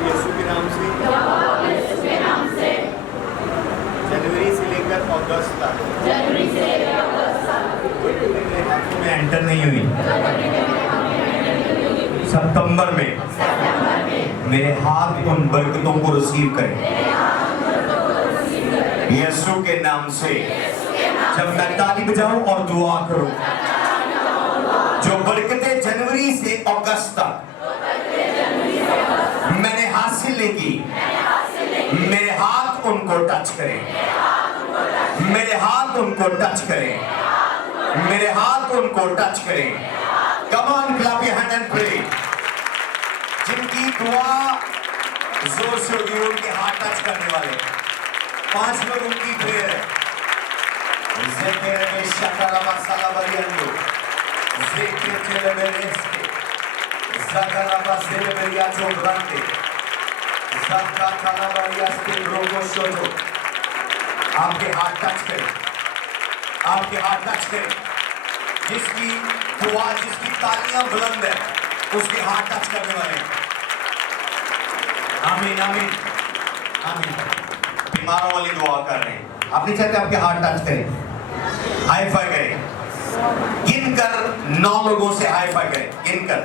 अब यीशु के नाम से जनवरी से लेकर अगस्त तक मेरे हाथों में एंटर नहीं हुई। सितंबर में मेरे हाथ उन बरकतों को रिसीव करें यीशु के नाम से। जब मैं ताली बजाऊं और दुआ करूं, जो बरकतें जनवरी से अगस्त तक मैंने हासिल नहीं की, मेरे हाथ उनको टच करें, मेरे हाथ उनको टच करें, मेरे हाथ उनको टच करें। Come on, clap your hand and pray। जिनकी दुआ जोर से होगी उनके हाथ टच करने वाले 5 लोग उनकी प्रेयर है। ज़ेकेरे में शकारा मसाला बरियांदो, ज़ेके चले बेरेस्के, ज़कारा बसेले बेरिया चोब्रांडे, ज़का काला बरियास्के रोगो शोजो। आपके हाथ टच करें, आपके हाथ टच करें। जिसकी दुआ, जिसकी तालियां बुलंद है, उसके हाथ टच करने वाले हैं। आमीन आमीन आमीन। बीमारों वाली दुआ कर रहे हैं। आप नहीं चाहते आपके हाथ टच करें? हाई फाई करें। गिनकर 9 लोगों से हाई फाई करें। गिनकर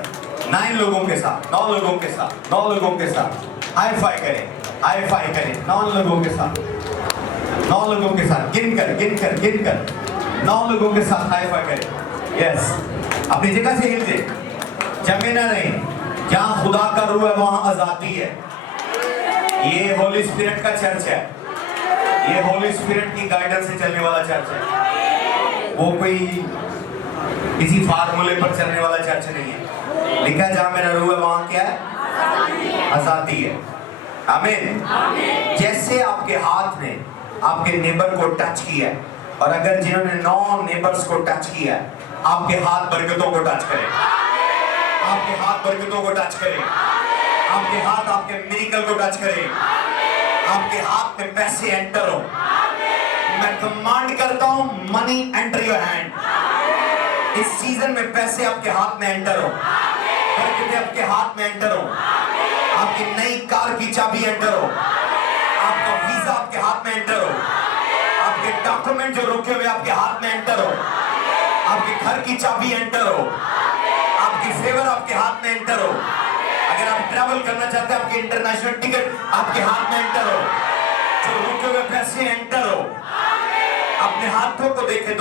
9 लोगों के साथ, 9 लोगों के साथ, 9 लोगों के साथ हाई फाई करें, हाई फाई करें 9 लोगों के साथ, 9 लोगों के साथ। गिनकर 9 लोगों के साथ हाई फाई करें। यस, अपनी जगह से हिल जाए, जमे ना रहें। जहां खुदा का रूह है वहां आजादी है। ये होली स्पिरिट का चर्च है, ये होली स्पिरिट की गाइडेंस से चलने वाला चर्च है। वो कोई किसी फार्मूले पर चलने वाला चर्च नहीं है। लिखा जहां मेरा रूह है वहां क्या है? आजादी है। आमीन। जैसे आपके हाथ ने आपके नेबर को टच किया, और अगर जिन्होंने 9 नेबर्स को टच किया, आपके हाथ बरकतों को टच करें, आपके हाथ बरकतों को टच करें, आपके हाथ आपके मिरेकल को टच करें, आपके हाथ में पैसे एंटर हो। मैं कमांड करता हूं, मनी एंटर योर हैंड। इस सीजन में पैसे आपके हाथ में एंटर हो, बरकतें आपके हाथ में एंटर हो, आपकी नई कार की चाबी एंटर हो, आपका वीजा आपके हाथ में एंटर हो, आपके डॉक्यूमेंट जो रुके हुए आपके हाथ में एंटर हो, आपके घर की चाबी एंटर हो, आपकी फेवर आपके हाथ में एंटर हो। अगर आप ट्रैवल करना चाहते हैं, आपकी इंटरनेशनल टिकट आपके हाथ में एंटर हो, जो रुके हुए पैसे एंटर हो। अपने हाथों को देखें,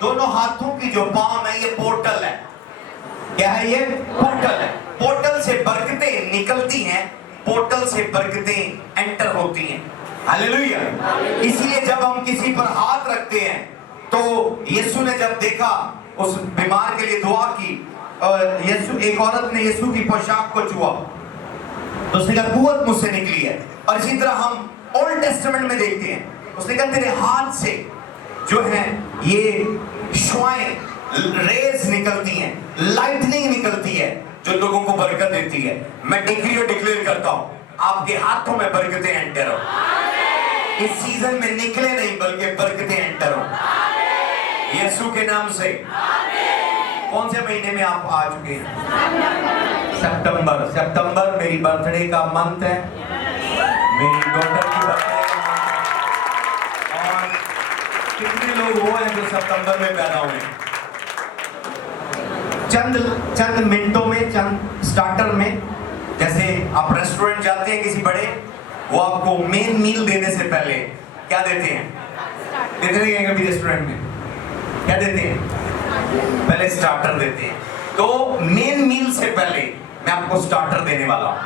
दोनों हाथों की जो पाम है ये पोर्टल है। क्या है ये? पोर्टल है। पोर्टल से बरकतें निकलती हैं, पोर्टल से बरकतें एंटर होती हैं। हालेलुया। इसलिए जब हम किसी पर हाथ रखते हैं, तो यीशु ने जब देखा, उस बीमार के लिए दुआ की, यीशु, एक औरत ने यीशु की पोशाक को छुआ तो उसने कहा कुव्वत मुझसे निकली है। और इसी तरह हम ओल्ड टेस्टामेंट में देखते हैं, उसने कहा तेरे हाथ से जो है ये शुआएं, रेज निकलती हैं, लाइटनिंग निकलती है, जो लोगों को बरकत देती है। मैं डिक्री और डिक्लेयर करता हूं, आपके हाथों में बरकतें एंटर हो। इस सीजन में निकले नहीं बल्कि बरकतें एंटर हो यीशु के नाम से। कौन से महीने में आप आ चुके हैं? सितंबर मेरी बर्थडे का मंथ है, मेरी डॉटर की बर्थडे का मंथ है। और कितने लोग वो हैं जो सितंबर में पैदा हुए? चंद मिनटों में, चंद स्टार्टर में, जैसे आप रेस्टोरेंट जाते हैं किसी बड़े, वो आपको मेन मील देने से पहले क्या देते हैं? देते हैं कभी रेस्टोरेंट में क्या देते हैं? पहले स्टार्टर देते हैं। तो मेन मील से पहले मैं आपको स्टार्टर देने वाला हूं।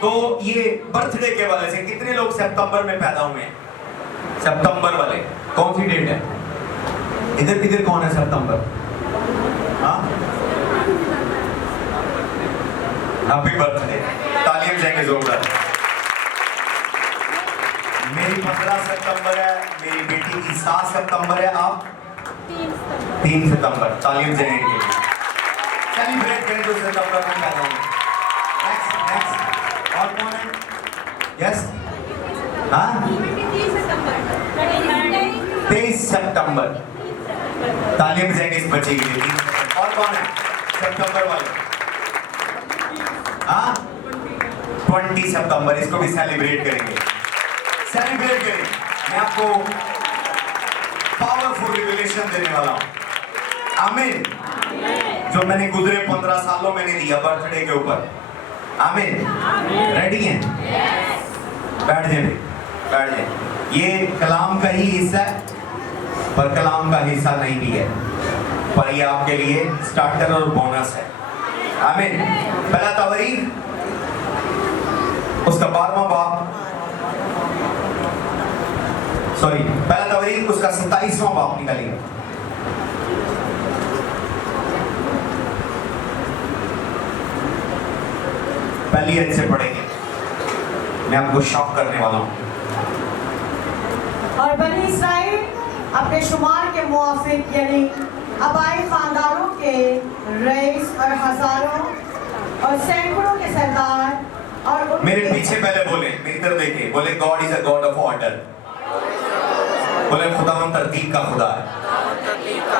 तो ये बर्थडे के वाले से कितने लोग सितंबर में पैदा हुए हैं? सितंबर वाले कौन सी डेट है? इधर किधर कौन है सितंबर? हाँ, हैप्पी बर्थडे, तालियां बजाएंगे जोरदार। मेरी 15 सितंबर है, मेरी बेटी की 7 सितंबर है, आप 3 सितंबर। तालियां बजाएंगे, सेलिब्रेट करें जो सितंबर में पैदा हुए। नेक्स्ट और कौन है? यस, हाँ, 23 सितंबर। तालियां बजाएंगे इस बच्चे के लिए। और कौन है सितंबर वाले? हाँ, 20 सितंबर, इसको भी सेलिब्रेट करेंगे, सेलिब्रेट करेंगे। मैं आपको पावरफुल रिवलेशन देने वाला हूं, आमीन, जो मैंने गुजरे 15 सालों में नहीं दिया बर्थडे के ऊपर, आमीन। रेडी हैं? बैठ जाए, बैठ जाए। ये कलाम का ही हिस्सा है, पर कलाम का हिस्सा नहीं भी है, पर ये आपके लिए स्टार्टर और बोनस है, आमीन। पहला तवारीख उसका 12वां बाब, सॉरी, पहला तवारीख उसका 27वां बाब निकालिए। पहली आयत से पढ़ेंगे, मैं आपको शॉक करने वाला हूं। और बनी इस्राएल अपने शुमार के मुआफिक यानी आबाई खानदानों के रईस और हजारों और सैकड़ों के सरदार और मेरे पीछे पहले बोले, मेरी तरफ देखिए, बोले God is a God of order, बोले खुदावंद तरतीब का खुदा है।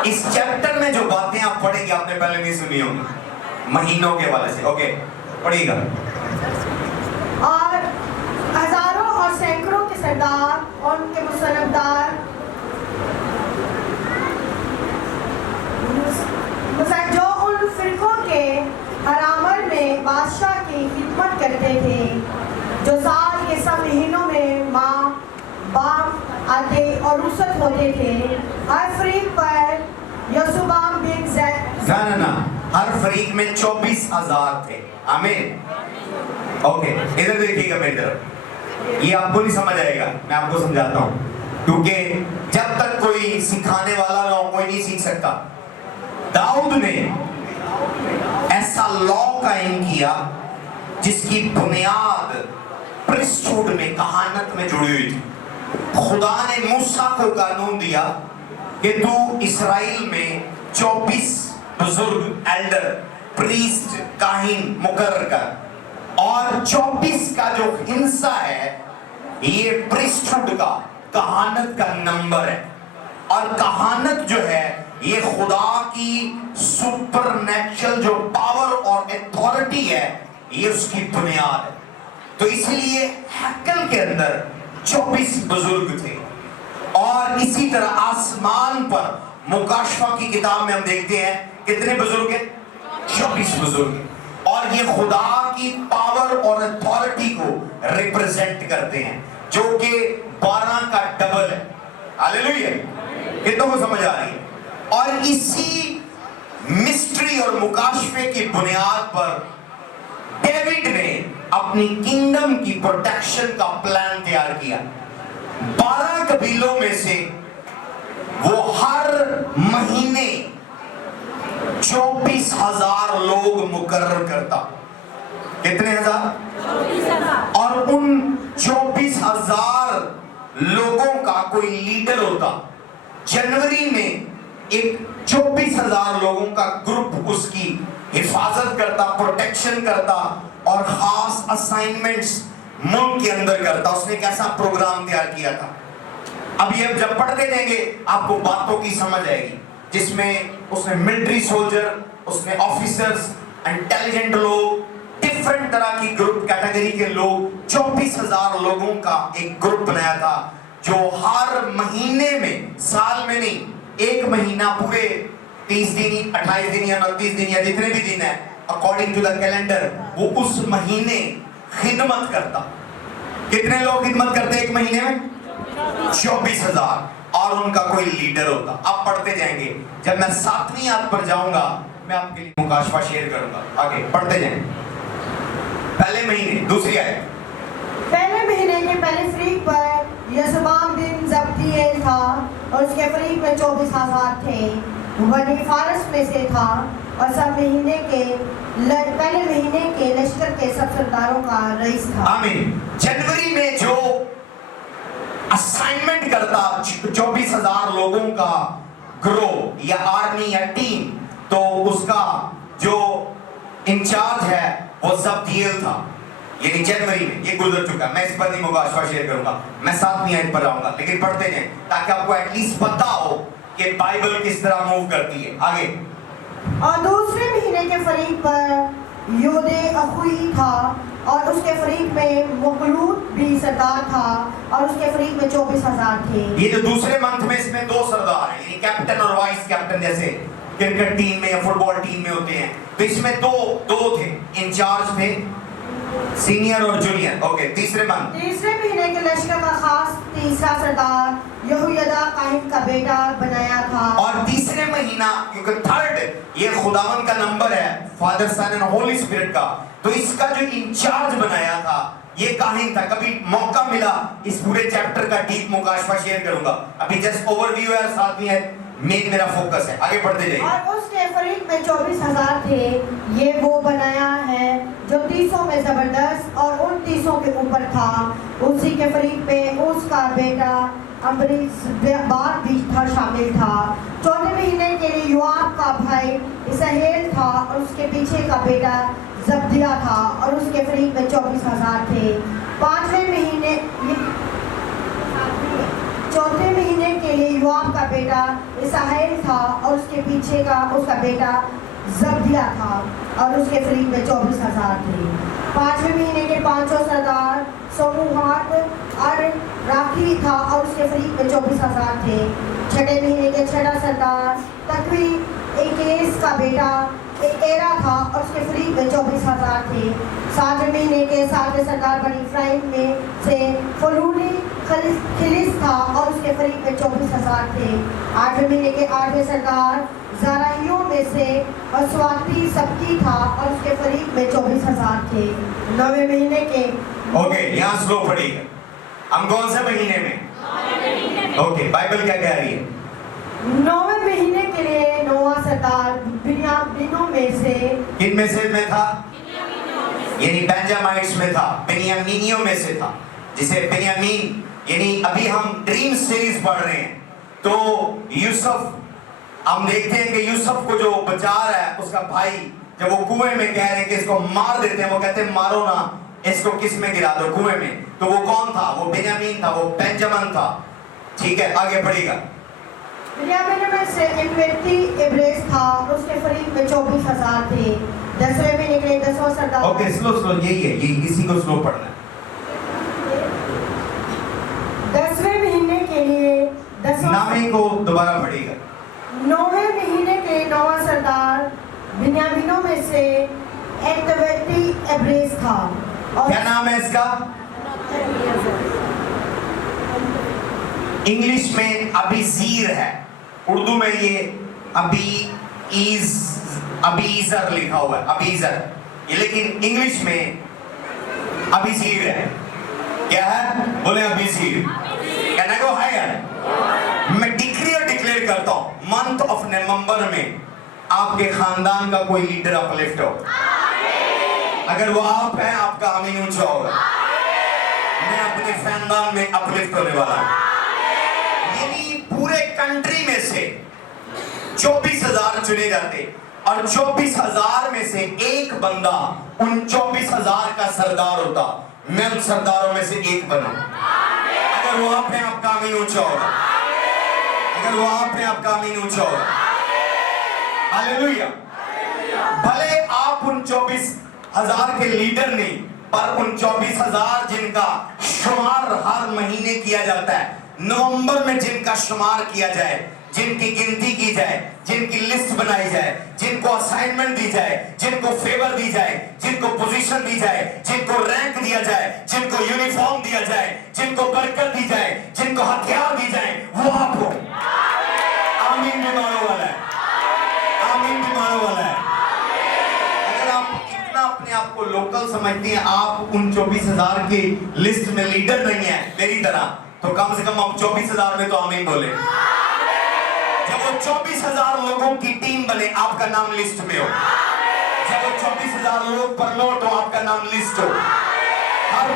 इस चैप्टर में जो बातें आप पढ़ेंगे आपने पहले नहीं सुनी होंगी, महीनों के वाले से, ओके पढ़िएगा। और हजारों और सैकड़ों के सरदार और उनके मुसल्लमदार जो उन फिरकों के हरामल में बादशाह की खिदमत करते थे, जो साल के सब महीनों में माँ बाप आते और रुखसत होते थे, हर फरीक पर यशुबाम बिन ना हर फरीक में 24,000 थे, आमीन। ओके, इधर देखिएगा मेरी तरफ, ये आपको नहीं समझ आएगा, मैं आपको समझाता हूँ, क्योंकि जब तक कोई सिखाने वाला ना हो कोई नहीं सीख सकता। दाऊद ने ऐसा लॉ कायम किया जिसकी बुनियाद प्रीस्टहुड में, कहानत में जुड़ी हुई थी। खुदा ने मूसा को कानून दिया कि तू इसराइल में 24 बुजुर्ग, एल्डर, प्रीस्ट, काहिन मुकर्रर कर, और 24 का जो हिस्सा है ये प्रीस्टहुड का, कहानत का नंबर है, और कहानत जो है ये खुदा की सुपरनैचुरल जो पावर और अथॉरिटी है, ये उसकी बुनियाद है। तो इसलिए हैकल के अंदर 24 बुजुर्ग थे, और इसी तरह आसमान पर मुकाशवा की किताब में हम देखते हैं कितने बुजुर्ग हैं, 24 बुजुर्ग, और ये खुदा की पावर और अथॉरिटी को रिप्रेजेंट करते हैं, जो कि 12 का डबल है। हालेलुया, कितनों को समझ आ रही है? और इसी मिस्ट्री और मुकाशफे की बुनियाद पर डेविड ने अपनी किंगडम की प्रोटेक्शन का प्लान तैयार किया। 12 कबीलों में से वो हर महीने 24,000 लोग मुकर्रर करता। कितने हजार? 24,000। और उन 24,000 लोगों का कोई लीडर होता। जनवरी में एक 24,000 लोगों का ग्रुप उसकी हिफाजत करता, प्रोटेक्शन करता, और खास असाइनमेंट्स मुल्क के अंदर करता। उसने एक ऐसा प्रोग्राम तैयार किया था। अब ये जब पढ़ते जाएंगे आपको बातों की समझ आएगी, जिसमें उसने मिलिट्री सोल्जर, उसने ऑफिसर्स, इंटेलिजेंट लोग, डिफरेंट तरह की ग्रुप कैटेगरी के लोग, 24,000 लोगों का एक ग्रुप बनाया था, जो हर महीने में, साल में नहीं, एक महीना पूरे 30 दिन, 28 दिन या 29 दिन या जितने भी दिन है अकॉर्डिंग टू द कैलेंडर, वो उस महीने खिदमत करता। कितने लोग खिदमत करते एक महीने में? 24,000, और उनका कोई लीडर होता। अब पढ़ते जाएंगे, जब मैं 7वीं आयत पर जाऊंगा मैं आपके लिए मुकाशफा शेयर करूंगा। आगे पढ़ते जाएं। पहले महीने, दूसरी आयत, पहले महीने के पहले फरीक पर यशबाम बिन जब्दिएल था, और उसके फरीक में 24,000 थे। बनी फारस में से था, और सब महीने के पहले महीने के लश्कर के सब सरदारों का रईस था। आमीन। जनवरी में जो असाइनमेंट करता 24,000 लोगों का ग्रोह या आर्मी या टीम, तो उसका जो इंचार्ज है वो जब्दिएल था। यानी जनवरी में ये गुजर चुका। मैं इस पर नहीं मुकाशफा शेयर करूंगा, मैं 7वीं आयत पर आऊंगा, लेकिन पढ़ते जाएं ताकि आपको एटलीस्ट पता हो कि बाइबल किस तरह मूव करती है। आगे, और दूसरे महीने के फरीक पर योदे अखुई था, اور اس کے فریق میں مخلوط بھی سردار تھا اور اس کے فریق میں 24,000 تھے. یہ جو دوسرے منتھ میں اس میں 2 سردار ہیں, یعنی کیپٹن اور وائس کیپٹن, جیسے کرکٹ ٹیم میں یا فٹ بال ٹیم میں ہوتے ہیں, تو اس میں دو تھے انچارج تھے, سینئر اور جونیئر. اوکے, تیسرے مہینے کے لشکر کا خاص تیسرا سردار یہویدا کاہن کا بیٹا بنایا تھا. اور تیسرے مہینہ, کیونکہ تھرڈ یہ خداوند کا نمبر ہے, father son and holy spirit کا, تو اس کا جو انچارج بنایا تھا یہ کاہن تھا. کبھی موقع ملا اس پورے چیپٹر کا ڈیپ مکاشفہ شیئر کروں گا, ابھی جسٹ اوور ویو ہے, ساتھ میں مین میرا فوکس ہے, آگے بڑھتے جائیے. اور اس کے فریق میں 24,000 تھے. یہ وہ بنایا ہے جو 30 میں زبردست اور 29 کے اوپر تھا. اسی کے فریق میں اس کا بیٹا امبریس بار بھی شامل تھا. چوتھے مہینے کے لیے یوآب کا بھائی اسرائیل تھا اور اس کے پیچھے کا بیٹا زبدیہ تھا اور اس کے فریق میں 24,000 تھے. چوتھے مہینے کے لیے یوآب کا بیٹا اسرائیل تھا اور اس کے پیچھے کا اس کا بیٹا زبدیہ تھا اور اس کے فریق میں 24,000 تھے. 5ویں مہینے کے 5 سردار سموہات اور راکھی تھا اور اس کے فریق میں 24,000 تھے. 6 مہینے کے 6 سردار تقوی ایکیس کا بیٹا ایرا تھا اور اس کے فریق میں 24,000 تھے. 7 مہینے کے 7 سردار بنی اسرائیل میں سے فلولی خلص تھا اور اس کے فریق میں 24,000 تھے. 8 مہینے کے 8 سردار زارائیوں میں سے اسواتی سبکی تھا اور اس کے فریق میں 24,000 تھے. 9 مہینے کے اوکے, یہاں سلو پڑھیے گا. ہم کون سے مہینے میں؟ اوکے, بائبل کیا کہہ رہی ہے؟ 9 مہینے کے لیے 9واں سردار بنیامینوں میں سے, کن میں سے میں تھا؟ یعنی بینجامائٹس میں تھا, بنیامینیوں میں سے تھا, جسے بنیامین, یعنی ابھی ہم ڈریم سیریز پڑھ رہے ہیں, تو یوسف, ہم دیکھتے ہیں کہ یوسف کو جو بچا رہا ہے اس کا بھائی, جب وہ کنویں میں کہہ رہے ہیں کہ اس کو مار دیتے ہیں, وہ کہتے ہیں مارو نہ, اس کو کس میں گرا دو, کنویں میں. تو وہ کون تھا؟ وہ بنیامین تھا, وہ بینجامن تھا. ٹھیک ہے, آگے پڑھیے گا. بنیامین میں سے ایک ویکتی ابریس تھا اور اس کے فریق میں 24,000 تھے. 10ویں مہینے کے 10واں سردار, اوکے, سلو یہی ہے, یہی اسی کو سلو پڑھنا ہے. 10ویں مہینے کے لیے 10واں, نامے کو دوبارہ پڑھیے گا. 9ویں مہینے کے 9واں سردار بنیامینوں میں سے ایک ویکتی ابریس تھا. اور کیا نام ہے اس کا؟ انگلش میں ابیزیر ہے, اردو میں یہ ابیزر لکھا ہوا ہے, ابیزر, یہ لیکن انگلش میں ابیزیر ہے. کیا ہے؟ بولے ابیزیر. Can I go higher? میں ڈکری اور ڈکلیئر کرتا ہوں, منتھ آف نومبر میں آپ کے خاندان کا کوئی لیڈر اپلفٹ ہو. اگر وہ آپ ہیں, آپ کا آمین اونچا ہوگا. میں اپنے خاندان میں اپلفٹ ہونے والا ہوں. یعنی پورے کنٹری میں سے 24,000 چنے جاتے اور 24,000 میں سے ایک بندہ ان 24,000 کا سردار ہوتا. میں ان سرداروں میں سے ایک بنا. اگر وہ آپ ہیں, آپ کا آمین اونچا ہوگا. اگر وہ آپ ہیں, آپ کا آمین اونچا ہوگا. ہاللیلویا. بھلے آپ ان 24,000 کے لیڈر نہیں, پر ان 24,000 جن کا شمار ہر مہینے کیا جاتا ہے, نومبر میں جن کا شمار کیا جائے, جن کی گنتی کی جائے, جن کی لسٹ بنائی جائے, جن کو اسائنمنٹ دی جائے, جن کو فیور دی جائے, جن کو پوزیشن دی جائے, جن کو رینک دیا جائے, جن کو یونیفارم دیا جائے, جن کو برکت دی جائے, جن کو ہتھیار دی جائے, وہ آپ کو. آمین بھی مانو والا ہے, آمین بھی مانو والا ہے. اگر آپ اتنا اپنے آپ کو لوکل سمجھتے ہیں, آپ ان 24,000 کی لسٹ میں لیڈر نہیں ہیں میری طرح, تو کم سے کم آپ 24,000 میں تو آمین بولے. جب وہ 24,000 لوگوں کی ٹیم بنے, آپ کا نام لسٹ میں ہو. جب وہ 24,000 لوگ پرموٹ ہو, آپ کا نام لسٹ ہو. ہر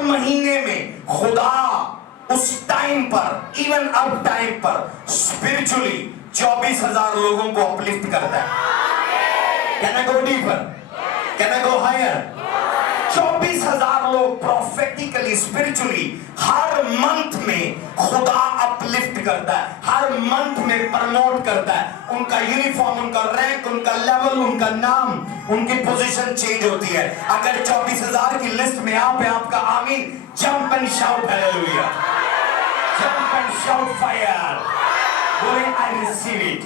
مہینے میں خدا اس ٹائم پر, ایون اب ٹائم پر, اسپرچولی 24,000 لوگوں کو اپلفٹ کرتا ہے. Can I go deeper? Can I go higher? 24,000 लोग प्रोफेटिकली स्पिरिचुअली हर मंथ में खुदा अपलिफ्ट करता है, हर मंथ में प्रमोट करता है। उनका यूनिफॉर्म, उनका रैंक, उनका लेवल, उनका नाम, उनकी पोजीशन चेंज होती है। अगर 24,000 की लिस्ट में आप हैं, आपका आमीन, jump and shout hallelujah, jump and shout fire, बोले आई रिसीव इट।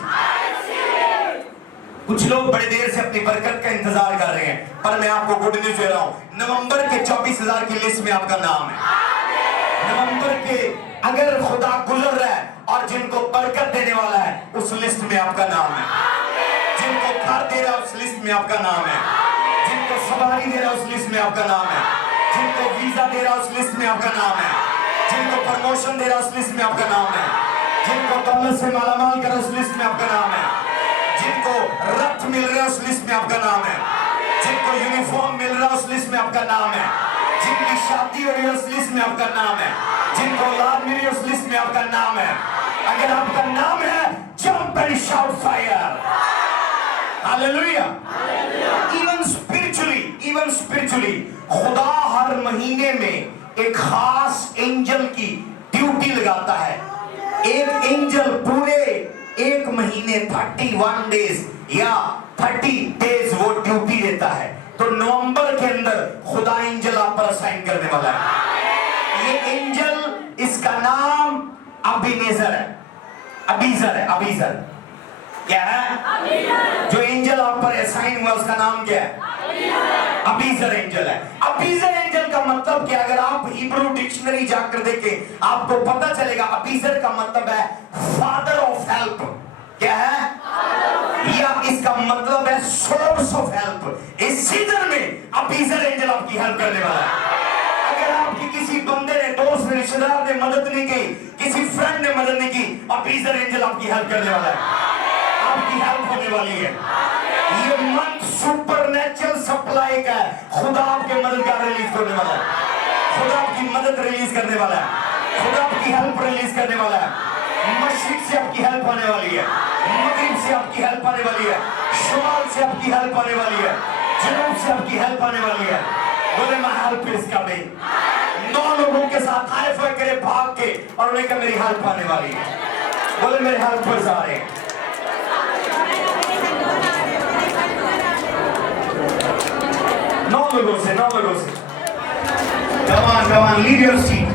कुछ लोग बड़े देर से अपनी बरकत का इंतजार कर रहे हैं, पर मैं आपको गुड न्यूज दे रहा हूं, नवंबर के 24,000 की लिस्ट में आपका नाम है। नवंबर के अगर खुदा गुजर रहा है और जिनको बरकत देने वाला है उस लिस्ट में आपका नाम है। जिनको घर दे रहा है उस लिस्ट में आपका नाम है। जिनको सवारी दे रहा है उस लिस्ट में आपका नाम है। जिनको वीजा दे रहा है उस लिस्ट में आपका नाम है। जिनको प्रमोशन दे रहा है उस लिस्ट में आपका नाम है। जिनको दौलत से मालामाल कर रहा है उस लिस्ट में आपका नाम है। जिनको रथ मिल रहा है उस लिस्ट में आपका नाम है। जिनको यूनिफॉर्म मिल रहा है उस लिस्ट में आपका नाम है। जिनकी शादी हो रही है उस लिस्ट में आपका नाम है। जिनको औलाद मिली है उस लिस्ट में आपका नाम है। अगर आपका नाम है, jump and shout fire, hallelujah. Even spiritually खुदा हर महीने में एक खास एंजल की ड्यूटी लगाता है। एक एंजल पूरे एक महीने 31 डेज या 30 डेज वो ड्यूटी देता है। तो नवंबर के अंदर खुदा एंजल आप पर असाइन करने वाला है। ये एंजल, इसका नाम अबीनेजर है, अबीजर क्या है? जो एंजल आप पर असाइन हुआ उसका नाम क्या है? अबीजर एंजल है। अबीजर एंजल का मतलब क्या? अगर आप हिब्रू डिक्शनरी जाकर देखें आपको पता चलेगा अबीजर का मतलब है फादर ऑफ हेल्प। क्या है? या इसका मतलब है सोर्स ऑफ हेल्प। इस सीजन में अबीजर एंजल आपकी हेल्प करने वाला है। अगर आपकी किसी बंदे ने, दोस्त ने, रिश्तेदार ने मदद नहीं की, किसी फ्रेंड ने मदद नहीं की, अबीजर एंजल आपकी हेल्प करने वाला है, आपकी हेल्प होने वाली है। ये मंथ सुपरनैचुरल सप्लाई का है। खुदा आपके मददगार रिलीज करने वाला है। खुदा आपकी मदद रिलीज करने वाला है। खुदा आपकी हेल्प रिलीज करने वाला है। मशरिक से आपकी हेल्प आने वाली है, मगरिब से आपकी हेल्प आने वाली है, शुमाल से आपकी हेल्प आने वाली है, जनूब से आपकी हेल्प आने वाली है। बोले मैं हेल्प इज कमिंग। 9 लोगों के साथ हाई फाई करे भाग के और उन्हें कहा मेरी हेल्प आने वाली है। बोले मेरे हेल्पर्स आ रहे हैं। 9 लोगों से come on, leave your seat.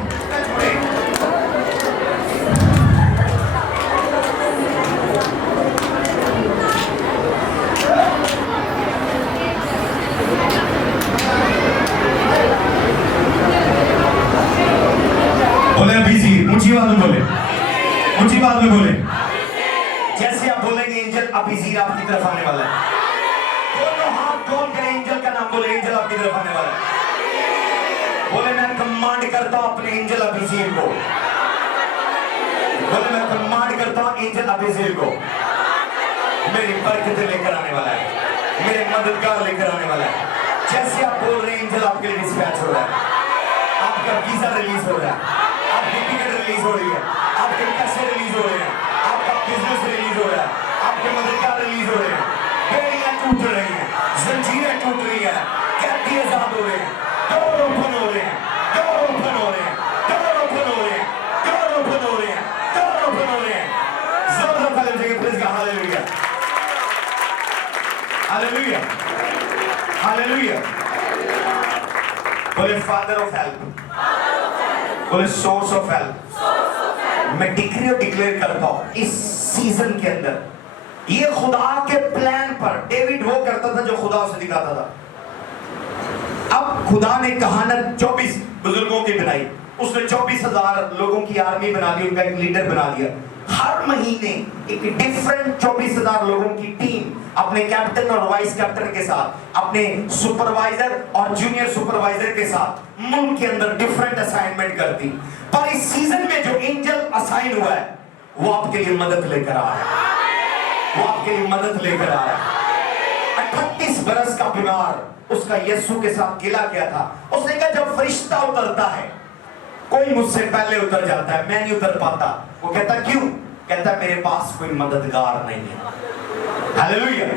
बोले बिजी, ऊंची बात में बोले। जैसे आप बोलेंगे एंजल अबीजीर आपकी तरफ आने वाला है। दोनों हाथ खोल कर एंजल का नाम बोले, एंजल आपकी तरफ आने वाला है। बोले मैं कमांड करता हूं अपने एंजल अबीजीर को। बोले मैं कमांड करता हूं एंजल अबीजीर को, मेरी बरकतें लेकर आने वाला है, मेरे मददगार लेकर आने वाला है। जैसे आप बोल रहे हैं एंजल आपके लिए डिस्पैच हो रहा है, आपका वीजा रिलीज हो रहा है, आपकी टिकट रिलीज हो रही है, आपके पैसे रिलीज हो रहे हैं, आपका बिजनेस रिलीज हो रहा है, आपके मददगार रिलीज हो रहे हैं, बेड़ियां टूट रही हैं, जंजीरें टूट रही हैं, कैदी आजाद हो रहे हैं, डोर ओपन हो रहे हैं, डोर ओपन हो रहे हैं, डोर ओपन हो रहे हैं, डोर ओपन हो रहे हैं, डोर ओपन हो रहे हैं। जोरदार तालियों से प्रेज़ का हालेलुया, हालेलुया, हालेलुया। बोले फादर ऑफ हेल्प, बोले सोर्स ऑफ हेल्प। मैं डिक्री और डिक्लेयर करता हूं इस सीजन के अंदर ये खुदा के प्लान पर, डेविड वो करता था जो खुदा उसे दिखाता था। अब खुदा ने कहानत 24 बुजुर्गों की बनाई, उसने 24,000 लोगों की आर्मी बना दी, उनका एक लीडर बना दिया। हर महीने एक डिफरेंट 24,000 लोगों की टीम अपने कैप्टन और वाइस कैप्टन के साथ, अपने सुपरवाइजर और जूनियर सुपरवाइजर के साथ मुल्क के अंदर डिफरेंट असाइनमेंट करती। पर इस सीजन में जो एंजल असाइन हुआ है वो आपके लिए मदद लेकर आ रहा है, वो आपके लिए मदद लेकर आ रहा है। 38 बरस का बीमार, उसका यीशु के साथ गिला किया था। उसने कहा जब फरिश्ता उतरता है कोई मुझसे पहले उतर जाता है, मैं नहीं उतर पाता। वो कहता क्यों? कहता मेरे पास कोई मददगार नहीं है। हालेलुया।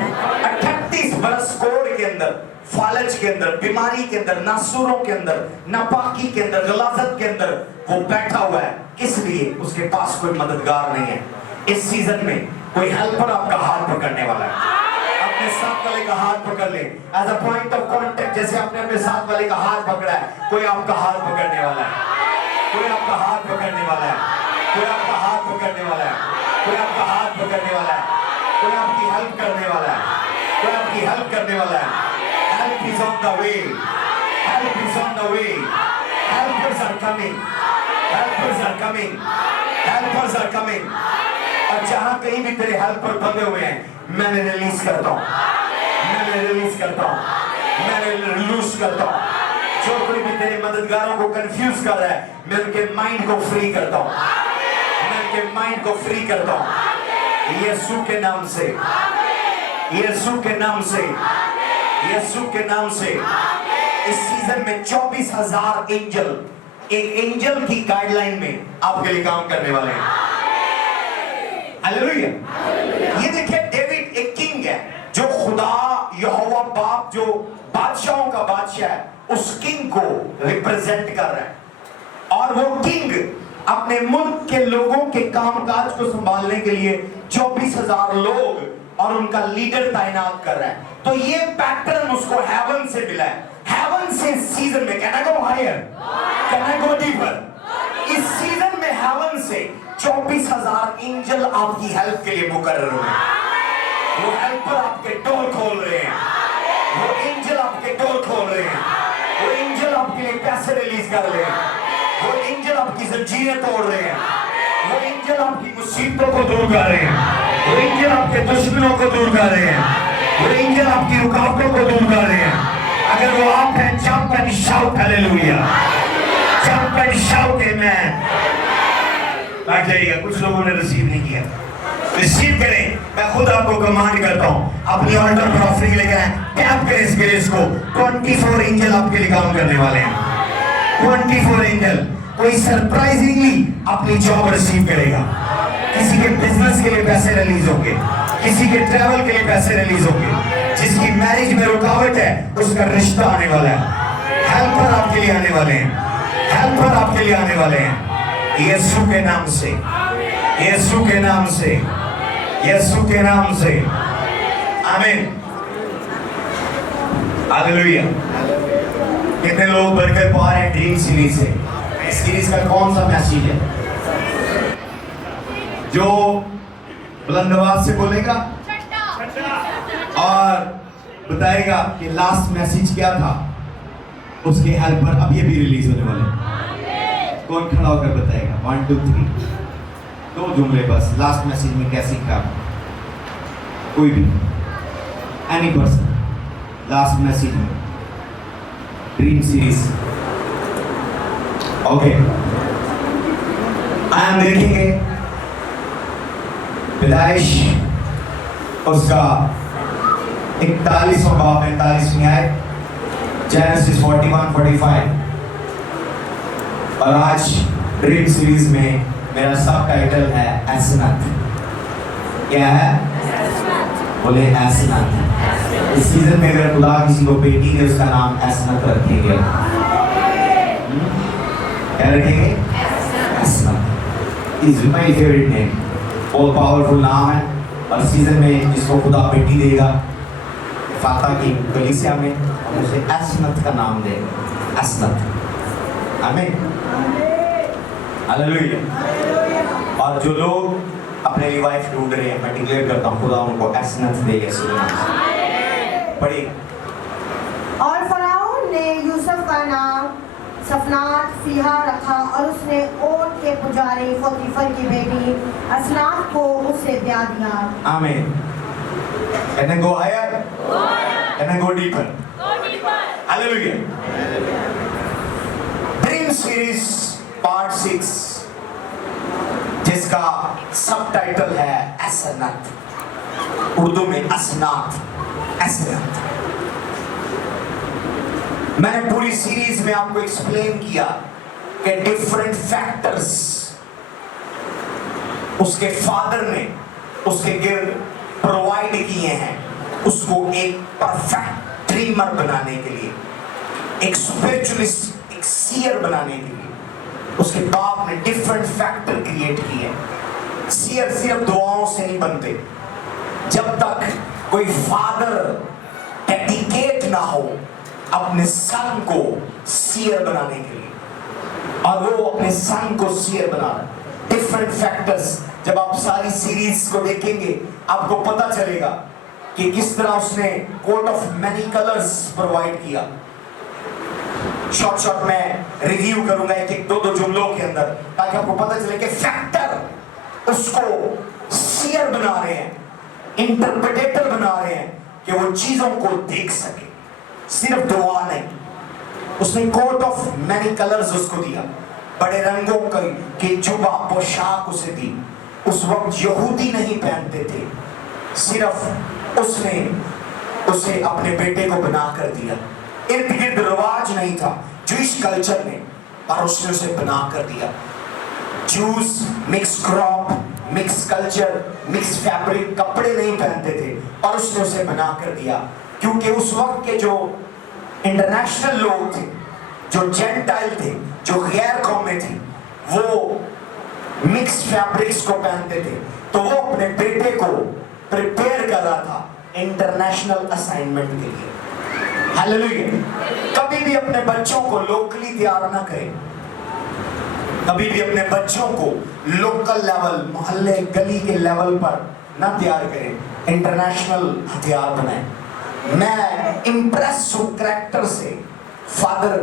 38 36 बरस कोड़ के अंदर, फालज के अंदर, बीमारी के अंदर, नासूरों के अंदर, नापाकी के अंदर, गलाजत के अंदर वो बैठा हुआ है। किस लिए? उसके पास कोई मददगार नहीं है। इस सीजन में कोई हेल्पर आपका हाथ पकड़ने वाला है। अपने साथ वाले का हाथ पकड़ ले, as a point of contact. जैसे आपने अपने साथ वाले का हाथ पकड़ा है, कोई आपका हाथ पकड़ने वाला है, कोई आपका हाथ पकड़ने वाला है, कोई आपका हाथ पकड़ने वाला है, कोई आपका हाथ पकड़ने वाला है, कोई आपकी हेल्प करने वाला है, कोई आपकी हेल्प करने वाला है। Help is on the way. Help is on the way. Helpers are coming. Helpers are coming. Helpers are coming. और जहां कहीं भी तेरे हेल्पर बंधे हुए हैं, मैंने रिलीज करता हूं, मैंने रिलीज करता हूं, मैंने रिलीज करता हूं। जो कोई भी तेरे मददगारों को कंफ्यूज कर रहा है, मैं उनके माइंड को फ्री करता हूं, मैं उनके माइंड को फ्री करता हूं यीशु के नाम से, यीशु के नाम से, यीशु के नाम से। इस सीजन में 24,000 एंजल एक एंजल की गाइडलाइन में आपके लिए काम करने वाले हैं। हालेलुया। ये देखिए, डेविड एक किंग है, जो खुदा यहोवा बाप, जो बादशाहों का बादशाह है, उस किंग को रिप्रेजेंट कर रहा है। और वो किंग अपने मुल्क के लोगों के कामकाज को संभालने के लिए 24,000 लोग और उनका लीडर तैनात कर रहा है। तो ये पैटर्न उसको हेवन से मिला है। हेवन से सीजन में, can I go higher, can I go deeper? इस सीजन में हेवन से 24,000 एंजल आपकी हेल्प के लिए मुकर्रर हुए हैं। वो हेल्पर आपके डोर खोल रहे हैं, वो एंजल आपके डोर खोल रहे हैं, वो एंजल आपके लिए पैसे रिलीज कर रहे हैं, वो एंजल आपकी जंजीरें तोड़ रहे हैं, वो एंजल आपकी मुसीबतों को दूर कर रहे हैं, वो एंजल आपके दुश्मनों को दूर कर रहे हैं, वो एंजल आपकी रुकावटों को दूर कर रहे हैं। अगर वो आप हैं, jump and shout hallelujah, jump and shout amen. बैठ जाइएगा, कुछ लोगों ने रिसीव नहीं किया, रिसीव करें। मैं खुद आपको कमांड करता हूं, अपनी ऑल्टर पर ऑफरिंग लेकर आए, टैप करें इस ग्रेस को। 24 एंजल आपके लिए काम करने वाले हैं, 24 एंजल। कोई सरप्राइजिंगली अपनी जॉब रिसीव करेगा, किसी के बिजनेस के लिए पैसे रिलीज होंगे, किसी के ट्रैवल के लिए पैसे रिलीज होंगे, जिसकी मैरिज में रुकावट है उसका रिश्ता आने वाला है। हेल्पर आपके लिए आने वाले हैं, हेल्पर आपके लिए आने वाले हैं, यीशु के नाम से, यीशु के नाम से, यीशु के नाम से, आमीन, हालेलुया। कितने लोग बरकत पा रहे हैं ड्रीम सीरीज से? इस सीरीज का कौन सा मैसेज है जो बुलंद आवाज से बोलेगा और बताएगा कि लास्ट मैसेज क्या था? उसके हेल्पर अब ये भी रिलीज होने वाले हैं। कौन खड़ा होकर बताएगा? 1 2 3, 2 जुमले बस। लास्ट मैसेज में क्या सीखा? कोई भी, एनी पर्सन, लास्ट मैसेज में ड्रीम सीरीज। ओके, आम देखेंगे पैदाइश उसका 41वां बाब 45वीं आयत, जेनेसिस 41-45। और आज ड्रीम सीरीज में मेरा सब टाइटल है एसनत। क्या है? बोले एसनत। इस सीजन में अगर खुदा किसी को बेटी दे, उसका नाम एसनत रखेंगे। क्या रखेंगे? एसनत इज माय फेवरेट नेम, बहुत पावरफुल नाम है। और सीजन में जिसको खुदा बेटी देगा, फाता की कलीसिया में हम उसे एसनत का नाम देंगे, एसनत। आमीन, हालेलुया। और जो लोग अपने लिए वाइफ ढूंढ रहे हैं, मैं डिक्लेयर करता हूँ खुदा उनको एसनत दे यीशु के नाम से। पढ़िए। और फराउन ने यूसुफ का नाम सफनात फिहा रखा और उसने ओन के पुजारी पोतीफर की बेटी असनात को उससे ब्याह दिया। आमीन। Can I go higher? Can I go deeper? Hallelujah. Dream series part 6, जिसका सब टाइटल है असनत, उर्दू में असनात, असनत। मैंने पूरी सीरीज में आपको एक्सप्लेन किया कि डिफरेंट फैक्टर्स उसके फादर ने उसके गिर्द प्रोवाइड किए हैं اس کو ایک پرفیکٹ ڈریمر بنانے کے لیے، ایک اسپرچولیسٹ، ایک سیئر بنانے کے لیے اس کے باپ نے ڈیفرنٹ فیکٹر کریٹ کیے۔ سیئر صرف دعاؤں سے نہیں بنتے، جب تک کوئی فادر ڈیڈیکیٹ نہ ہو اپنے سن کو سیئر بنانے کے لیے، اور وہ اپنے سن کو سیئر بنا رہا ہے۔ ڈیفرنٹ فیکٹرز، جب آپ ساری سیریز کو دیکھیں گے آپ کو پتا چلے گا کہ کس طرح اس نے کوٹ آف مینی کلرز پرووائڈ کیا۔ شارٹ میں ریویو کروں گا ایک دو جملوں کے اندر، تاکہ آپ کو پتا چلے کہ فیکٹر اس کو سیئر بنا رہے ہیں، انٹرپریٹر بنا رہے ہیں کہ وہ چیزوں کو دیکھ سکے، صرف دعا نہیں۔ اس نے کوٹ آف مینی کلرز اس کو دیا، بڑے رنگوں کی جبہ پوشاک اسے دی۔ اس وقت یہودی نہیں پہنتے تھے، صرف اس نے اسے اپنے بیٹے کو بنا کر دیا۔ ارد گرد رواج نہیں تھا جوئش کلچر میں، پر اس نے اسے بنا کر دیا۔ جوز mix crop, mix culture, mix fabric, کپڑے نہیں پہنتے تھے، اور اس نے اسے بنا کر دیا، کیونکہ اس وقت کے جو انٹرنیشنل لوگ تھے، جو جینٹائل تھے، جو غیر قومیں تھیں، وہ مکس فیبرکس کو پہنتے تھے، تو وہ اپنے بیٹے کو پریپیئر کر رہا تھا انٹرنیشنل اسائنمنٹ کے لیے۔ ہاللیلویا۔ کبھی بھی اپنے بچوں کو لوکلی تیار نہ کریں، کبھی بھی اپنے بچوں کو لوکل لیول، محلے گلی کے لیول پر نہ تیار کریں، انٹرنیشنل ہتھیار بنائیں۔ میں امپریس ہوں کریکٹر سے، فادر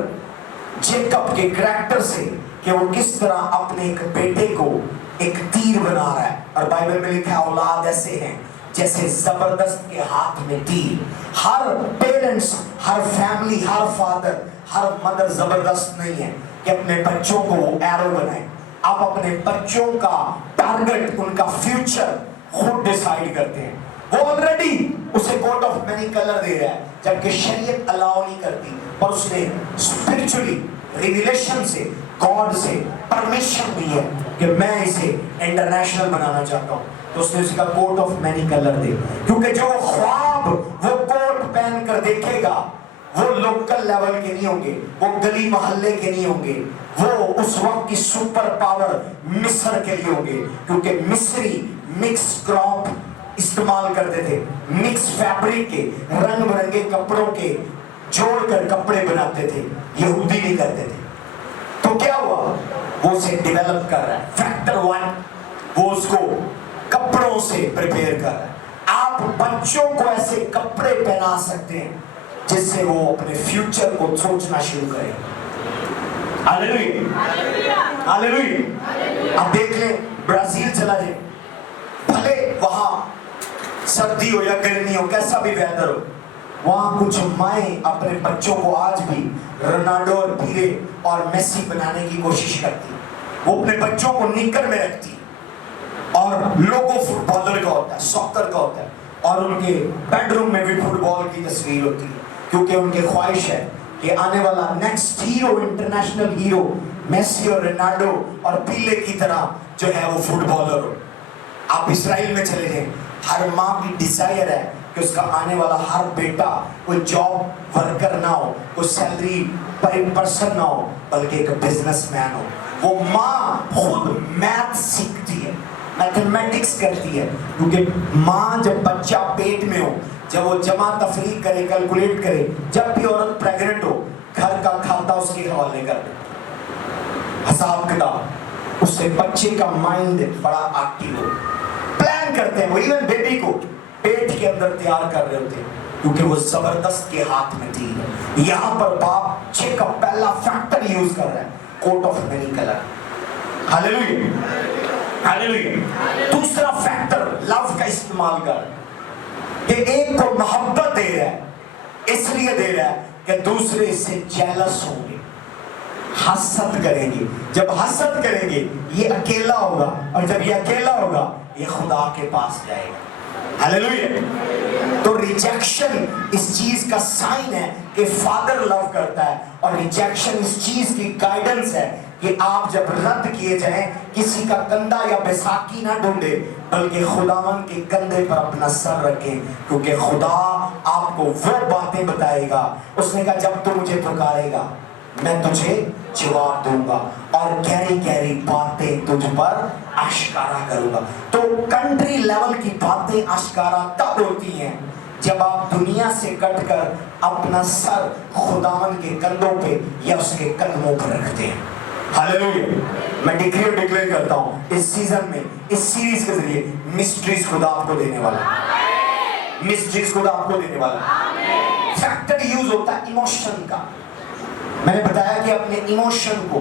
جیکب کے کریکٹر سے، کہ وہ کس طرح اپنے ایک بیٹے کو ایک تیر بنا رہا ہے۔ اور بائبل میں لکھا ہے اولاد ایسے ہیں جیسے زبردست کے ہاتھ میں تیر۔ ہر پیرنٹس، ہر فیملی، ہر فادر، ہر مدر زبردست نہیں ہے کہ اپنے بچوں کو وہ ایرو بنائیں۔ آپ اپنے بچوں کا ٹارگٹ، ان کا فیوچر خود ڈیسائیڈ کرتے ہیں۔ وہ آلریڈی اسے کوٹ آف مینی کلر دے رہا ہے، جبکہ شریعت الاؤ نہیں کرتی، پر اس نے اسپرچولی ریویلیشن سے، گاڈ سے پرمیشن دی ہے کہ میں اسے انٹرنیشنل بنانا چاہتا ہوں، تو اس نے اس کا کوٹ آف مینی کلر دے، کیونکہ جو خواب وہ کوٹ پہن کر دیکھے گا وہ لوکل لیول کے نہیں ہوں گے، وہ گلی محلے کے نہیں ہوں گے، وہ اس وقت کی سپر پاور مصر کے لیے ہوں گے، کیونکہ مصری مکس کراپ استعمال کرتے تھے، مکس فیبرک کے، رنگ برنگے کپڑوں کے جوڑ کر کپڑے بناتے تھے، یہودی نہیں کرتے تھے۔ تو کیا ہوا؟ وہ اسے ڈیولپ کر رہا ہے۔ فیکٹر 1، وہ اس کو کپڑوں سے پریپیئر کر رہا ہے۔ آپ بچوں کو ایسے کپڑے پہنا سکتے ہیں جس سے وہ اپنے فیوچر کو سوچنا شروع کریں۔ ہاللیلویا، ہاللیلویا۔ آپ دیکھ لیں، برازیل چلا جائیں، بھلے وہاں سردی ہو یا گرمی ہو، کیسا بھی ویدر ہو، وہاں کچھ مائیں اپنے بچوں کو آج بھی رونالڈو اور پیلے اور میسی بنانے کی کوشش کرتی، وہ اپنے بچوں کو نکر میں رکھتی، اور لوگو فٹ بالر کا ہوتا ہے، ساکر کا ہوتا ہے، اور ان کے بیڈ روم میں بھی فٹ بال کی تصویر ہوتی ہے، کیونکہ ان کی خواہش ہے کہ آنے والا next hero, international hero Messi اور رونالڈو اور پیلے کی طرح جو ہے وہ فٹ بالر ہو۔ آپ اسرائیل میں چلے جائیں، ہر ماں کی ڈیزائر ہے کہ اس کا آنے والا ہر بیٹا کوئی جاب ورکر نہ ہو، کوئی سیلری پرسن نہ ہو، بلکہ ایک بزنس مین ہو۔ وہ ماں خود میتھ سیکھتی ہے، میتھمیٹکس کرتی ہے، کیونکہ ماں جب بچہ پیٹ میں ہو، جب وہ جمع تفریق کرے، کیلکولیٹ کرے، جب بھی عورت پریگننٹ ہو، گھر کا کھاتا اس کے حوالے کر دے، حساب کتاب، اس سے بچے کا مائنڈ بڑا ایکٹیو ہو۔ پلان کرتے ہیں وہ، ایون بیبی کو پیٹ کے اندر تیار کر رہے ہوتے ہیں، کیونکہ وہ زبردست کے ہاتھ میں تھی۔ یہاں پر باپ چھ کا پہلا فیکٹر یوز کر رہا ہے، کوٹ آف مینی کلر۔ ہاللیلویا، ہاللیلویا۔ دوسرا فیکٹر لو کا استعمال کر کہ ایک کو محبت دے رہا ہے، اس لیے دے رہا ہے کہ دوسرے اس سے جیلس ہوں گے، حسد کریں گے۔ جب حسد کریں گے یہ اکیلا ہوگا، اور جب یہ اکیلا ہوگا یہ خدا کے پاس جائے گا۔ ہاللیلویا۔ तो रिजेक्शन इस चीज का साइन है कि फादर लव करता है, और रिजेक्शन इस चीज की गाइडेंस है कि आप जब रद्द किए जाएं, किसी का कंधा या बैसाखी ना ढूंढे, बल्कि खुदावन के कंधे पर अपना सर रखें, क्योंकि खुदा आपको वो बातें बताएगा। उसने कहा जब तू मुझे पुकारेगा मैं तुझे जवाब दूंगा और गहरी गहरी बातें तुझ पर आश्कारा करूंगा। तो कंट्री लेवल की बातें आश्कारा तब होती हैं जब आप दुनिया से कटकर अपना सर खुदावन के कंधों पे या उसके कदमों पर रखते हैं। हालेलुया। मैं डिक्लेयर करता हूं इस सीजन में, इस सीरीज के जरिए मिस्ट्रीज खुदा आपको देने वाला है। मिस्ट्रीज खुदा आपको देने वाला है। फैक्टर यूज होता है इमोशन का। मैंने बताया कि अपने इमोशन को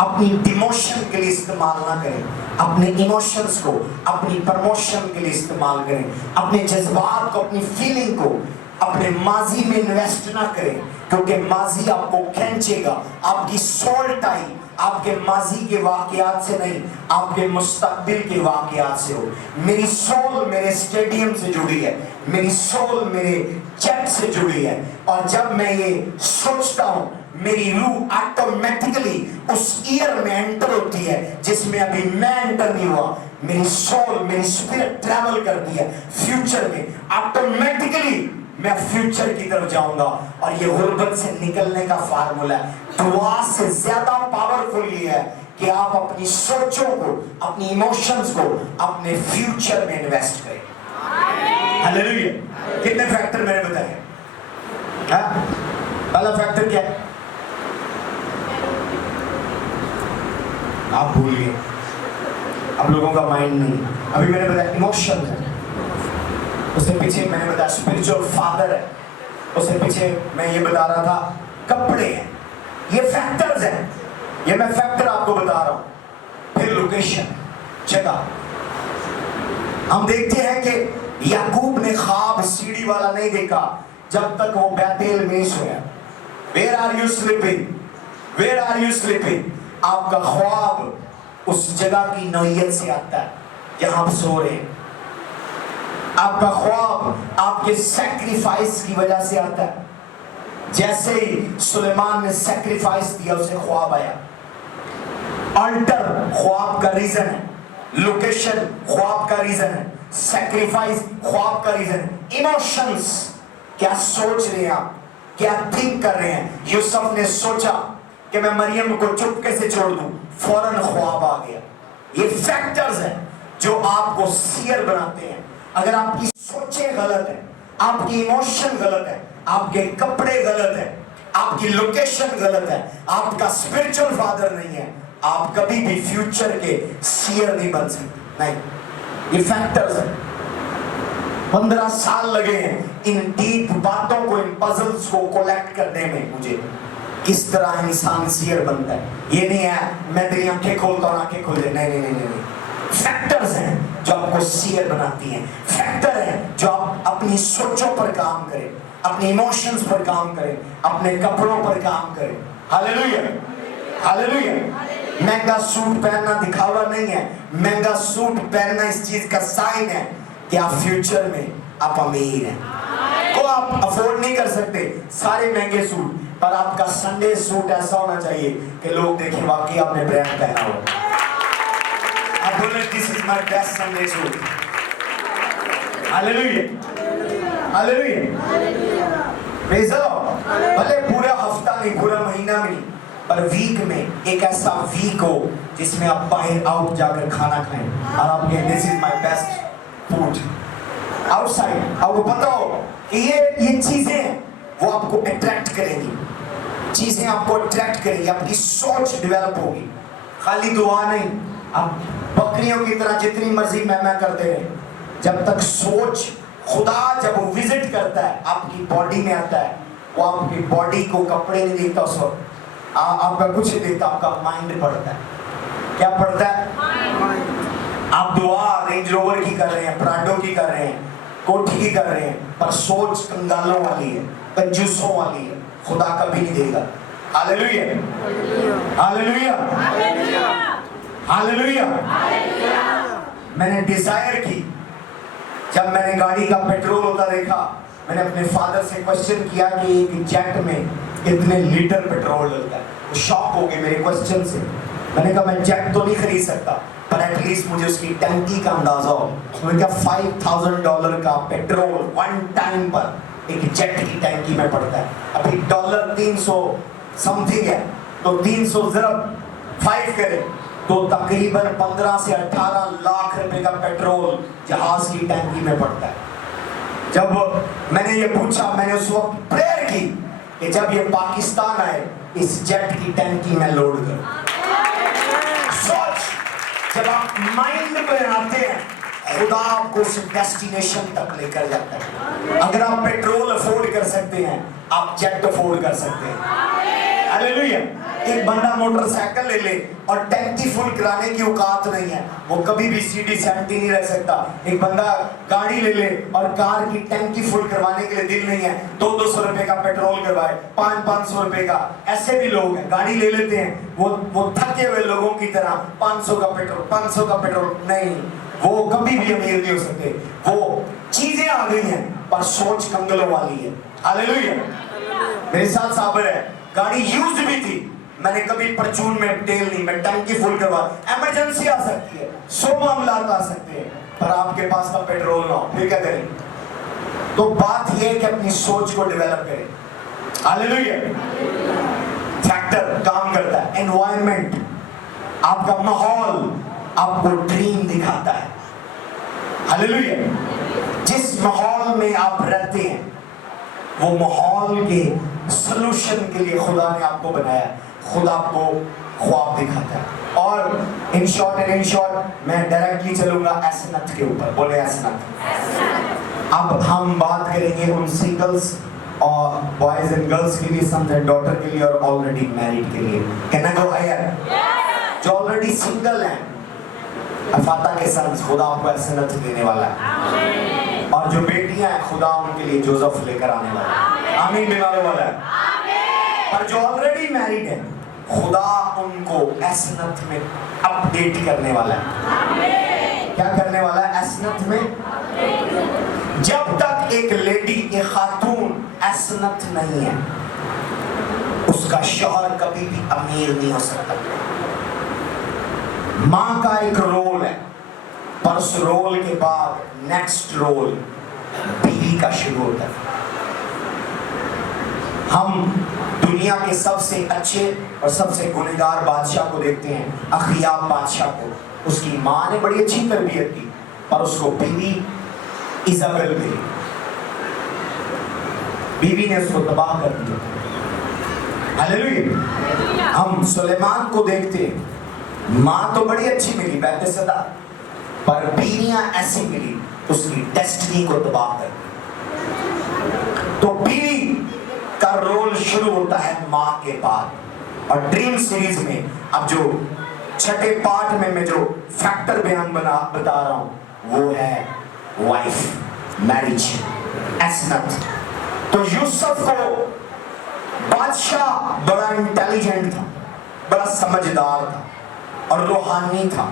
अपनी डिमोशन के लिए इस्तेमाल ना करें, अपने इमोशंस को अपनी प्रमोशन के लिए इस्तेमाल करें, अपने जज्बात को, अपनी फीलिंग को अपने माजी में इन्वेस्ट ना करें, क्योंकि माजी आपको खींचेगा। आपकी सोल टाई आपके माजी के वाकयात से नहीं, आपके मुस्तकबिल के वाकयात से हो। मेरी सोल मेरे स्टेडियम से जुड़ी है, मेरी सोल मेरे चेक से जुड़ी है, और जब मैं ये सोचता हूँ मेरी रूह ऑटोमेटिकली उस ईयर में एंटर होती है जिसमें अभी मैं एंटर नहीं हुआ। मेरी सोल, मेरी स्पिरिट ट्रैवल करती है फ्यूचर में। ऑटोमेटिकली मैं फ्यूचर की तरफ जाऊंगा, और ये गुर्बत से निकलने का फार्मूला है। दुआ से ज्यादा पावरफुल ये है कि आप अपनी सोचों को, अपनी इमोशंस को अपने फ्यूचर में इन्वेस्ट करें। हालेलुया। कितने फैक्टर मैंने बताए? पहला फैक्टर क्या है? आप भूल गए, अब लोगों का माइंड नहीं। अभी मैंने बताया इमोशन है, उससे पीछे मैंने बताया स्पिरिचुअल फादर है, उससे पीछे मैं ये बता रहा था कपड़े हैं। ये फैक्टर्स हैं, ये मैं फैक्टर आपको बता रहा हूं। फिर लोकेशन, जगह। हम देखते हैं कि याकूब ने ख्वाब सीढ़ी वाला नहीं देखा जब तक वो बैतेल में सोया। Where are you sleeping? Where are you sleeping? आपका ख्वाब उस जगह की नौयत से आता है जहां आप सो रहे हैं। आपका ख्वाब आपके सैक्रिफाइस की वजह से आता है। जैसे ही सुलेमान ने सैक्रिफाइस दिया उसे ख्वाब आया। अल्टर ख्वाब का रीजन है, लोकेशन ख्वाब का रीजन है, सैक्रिफाइस ख्वाब का रीजन है। इमोशंस, क्या सोच रहे हैं आप, क्या थिंक कर रहे हैं। यूसुफ ने सोचा कि मैं मरियम को चुपके से छोड़ दूं, फौरन ख्वाब आ गया। ये फैक्टर्स हैं जो आपको सीयर बनाते हैं। अगर आपकी सोचें गलत है, आपकी इमोशन गलत है, आपके कपड़े गलत है, आपकी लोकेशन गलत है, आपका स्पिरिचुअल फादर नहीं है, आप कभी भी फ्यूचर के सीयर नहीं बन सकते। नहीं, ये फैक्टर्स हैं। 15 साल लगे हैं इन डीप बातों को, इन पजल्स को कलेक्ट करने में मुझे, किस तरह इंसान सीयर बनता है। ये नहीं है मैं तेरी आंखें खोलता हूं आंखें खोल दे, नहीं नहीं नहीं नहीं। फैक्टर्स हैं जो आपको सीयर बनाती हैं। फैक्टर है जो आप अपनी सोचों पर काम करें, अपने इमोशंस पर काम करें, अपने कपड़ों पर काम करें। Hallelujah, hallelujah. महंगा सूट पहनना दिखावा नहीं है, महंगा सूट पहनना इस चीज का साइन है कि आप फ्यूचर में आप अमीर हैं। को आप अफोर्ड नहीं कर सकते सारे महंगे सूट, पर आपका संडे सूट ऐसा होना चाहिए कि लोग देखें वाकई आपने ब्रांड पहना हुआ। आप बोले this is my best Sunday suit. Hallelujah, hallelujah. Praise the Lord. भले पूरा हफ्ता नहीं, पूरा महीना भी नहीं, पर वीक में एक ऐसा वीक हो जिसमें आप बाहर आउट जाकर खाना खाएं और आप कहें this is my best food outside. आपको पता हो कि ये चीजें वो आपको अट्रैक्ट करेंगी, चीजें आपको अट्रैक्ट करेंगी, आपकी सोच डेवलप होगी। खाली दुआ नहीं, आप बकरियों की तरह जितनी मर्जी मैं करते रहे, जब तक सोच, खुदा जब वो विजिट करता है आपकी बॉडी में आता है, वो आपकी बॉडी को कपड़े नहीं देखता उस वक्त, आपका कुछ नहीं देखता, आपका माइंड पढ़ता है। क्या पढ़ता है? आप दुआ रेंज रोवर की कर रहे हैं, प्राडो की कर रहे हैं, कोठी की कर रहे हैं, पर सोच कंगालों वाली है, कंजूसों वाली है। खुदा कभी नहीं देगा। Hallelujah, hallelujah, hallelujah. मैंने डिजायर की जब मैंने गाड़ी का पेट्रोल होता देखा, मैंने अपने फादर से क्वेश्चन किया कि एक जेट में कितने लीटर पेट्रोल डलता है। वो शॉक हो गए मेरे क्वेश्चन से। मैंने कहा मैं जेट तो नहीं खरीद सकता, पर एटलीस्ट मुझे उसकी टंकी का अंदाजा हो। मैंने कहा $5,000 का पेट्रोल वन टाइम पर एक जेट की टंकी में पड़ता है। अभी डॉलर 300 समथिंग है, तो 300 ज़रब 5 करें तो तकरीबन 15 से 18 लाख रुपए का पेट्रोल जहाज की टंकी में पड़ता है। जब मैंने ये पूछा, मैंने उस वक्त प्रेयर की कि जब ये पाकिस्तान आए इस जेट की टंकी में लोड कर। सोच, जब आप माइंड में आते हैं, खुदा आपको उस डेस्टिनेशन तक लेकर जाता है। अगर आप पेट्रोल अफोर्ड कर सकते हैं, आप जेट अफोर्ड कर सकते हैं। हालेलुया। एक बंदा मोटरसाइकिल ले ले और टैंकी फुल कराने की औकात नहीं है, वो कभी भी सीढ़ी से एम्प्टी नहीं रह सकता। एक बंदा गाड़ी ले ले और कार की टैंकी फुल करवाने के लिए दिल नहीं है, 200 रुपए का पेट्रोल करवाए, 500 रुपए का। ऐसे भी लोग हैं, गाड़ी ले लेते हैं, वो थके हुए लोगों की तरह 500 का पेट्रोल नहीं, वो कभी भी अमीर नहीं हो सकते। वो चीजें आ गई हैं पर सोच कंगलों वाली है। हालेलुया। मेरे साथ साबर है, गाड़ी यूज्ड भी थी, मैंने कभी परचून में तेल नहीं, मैं टंकी फुल करवा। इमरजेंसी आ सकती है, 100 मामलात आ सकते हैं, पर आपके पास का पेट्रोल ना हो, फिर क्या करें? तो बात यह है कि अपनी सोच को डेवलप करें। हालेलुया। फैक्टर काम करता है, एनवायरनमेंट, आपका माहौल आपको ड्रीम दिखाता है। हालेलुया। जिस माहौल में आप रहते हैं, वो माहौल के सलूशन के लिए खुदा ने आपको बनाया, खुदा आपको ख्वाब दिखाता है। और इन शॉर्ट मैं डायरेक्टली चलूंगा एसनत के ऊपर। बोले एसनत। अब हम बात करेंगे उन सिंगल्स और बॉयज एंड गर्ल्स के लिए, सन्स एंड डॉटर के लिए और ऑलरेडी मैरिड के लिए। Can I go higher? जो ऑलरेडी सिंगल हैं, अफाता के सन्स, खुदा आपको एसनत देने वाला है। और जो बेटियां हैं, खुदा उनके लिए जोसेफ लेकर आने वाला है। आमीन बिमारों वाला है। पर जो ऑलरेडी मैरिड है, खुदा उनको एसनत में अपडेट करने वाला है। क्या करने वाला है एसनत में? जब तक एक लेडी, एक खातून एसनत नहीं है, उसका शौहर कभी भी अमीर नहीं हो सकता। माँ का एक रोल है, पर उस रोल के बाद नेक्स्ट रोल बीवी का शुरू होता है। हम दुनिया के सबसे अच्छे और सबसे गुनहगार बादशाह को देखते हैं, अखयाब बादशाह को। उसकी माँ ने बड़ी अच्छी तरबियत की, पर उसको बीवी इजाबेल मिली, बीवी ने उसको तबाह कर दिया। हालेलुया। हम सुलेमान को देखते हैं, माँ तो बड़ी अच्छी मिली बैतसदा, पर बीवियां ऐसी मिली उसकी डेस्टिनी को तबाह कर दी। तो बीवी का रोल शुरू होता है माँ के बाद। और ड्रीम सीरीज में अब जो छठे पार्ट में मैं जो फैक्टर बता रहा हूं, वो है वाइफ, मैरिज, एसनत। तो यूसुफ को बादशाह बड़ा इंटेलिजेंट था, बड़ा समझदार था और रूहानी था।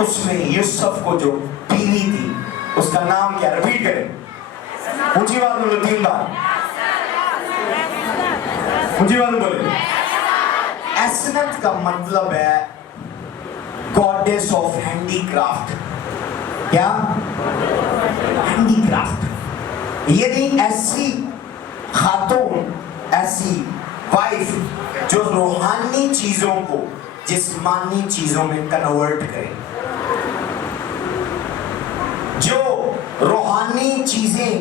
उसमें यूसुफ को जो बीवी थी, उसका नाम क्या? रिपीट करें, ऊंची बात बोलो 3 बार, ऊंची बात बोले। एसनत का मतलब है गॉडेस ऑफ हैंडीक्राफ्ट। क्या? हैंडीक्राफ्ट। यानी ऐसी खातून, ऐसी वाइफ जो रूहानी चीजों को जिस्मानी चीजों में कन्वर्ट करे, जो रूहानी चीजें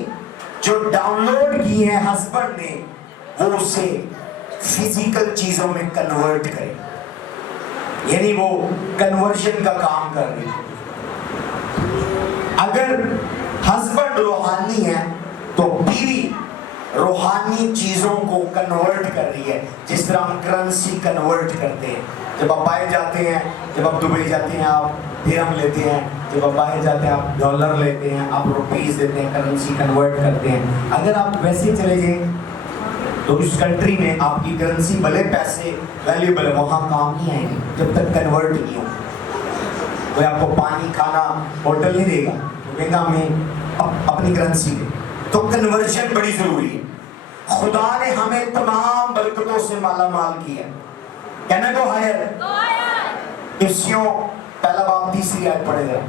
जो डाउनलोड की हैं हस्बैंड ने, वो उसे फिजिकल चीजों में कन्वर्ट करे। यानी वो कन्वर्जन का काम कर रही है। अगर हस्बैंड रूहानी है तो बीवी रूहानी चीजों को कन्वर्ट कर रही है, जिस तरह हम करेंसी कन्वर्ट करते हैं। जब आप बाहर जाते हैं, जब आप दुबई जाते हैं आप दिरहम लेते हैं, जब आप बाहर जाते हैं आप डॉलर लेते हैं, आप रुपीस देते हैं, करेंसी कन्वर्ट करते हैं। अगर आप वैसे चले जाएं तो उस कंट्री में आपकी करेंसी भले पैसे वैल्यूएबल है, वहाँ काम नहीं आएंगे जब तक कन्वर्ट नहीं हो। कोई आपको पानी खाना होटल नहीं देगा, महंगा में اپنی کرنسی دے. تو کنورژن بڑی ضروری ہے. خدا نے ہمیں تمام برکتوں سے مالا مال کیا. کہنا گو ہائر. افسیوں پہلا باب 3 آیت پڑھے گا.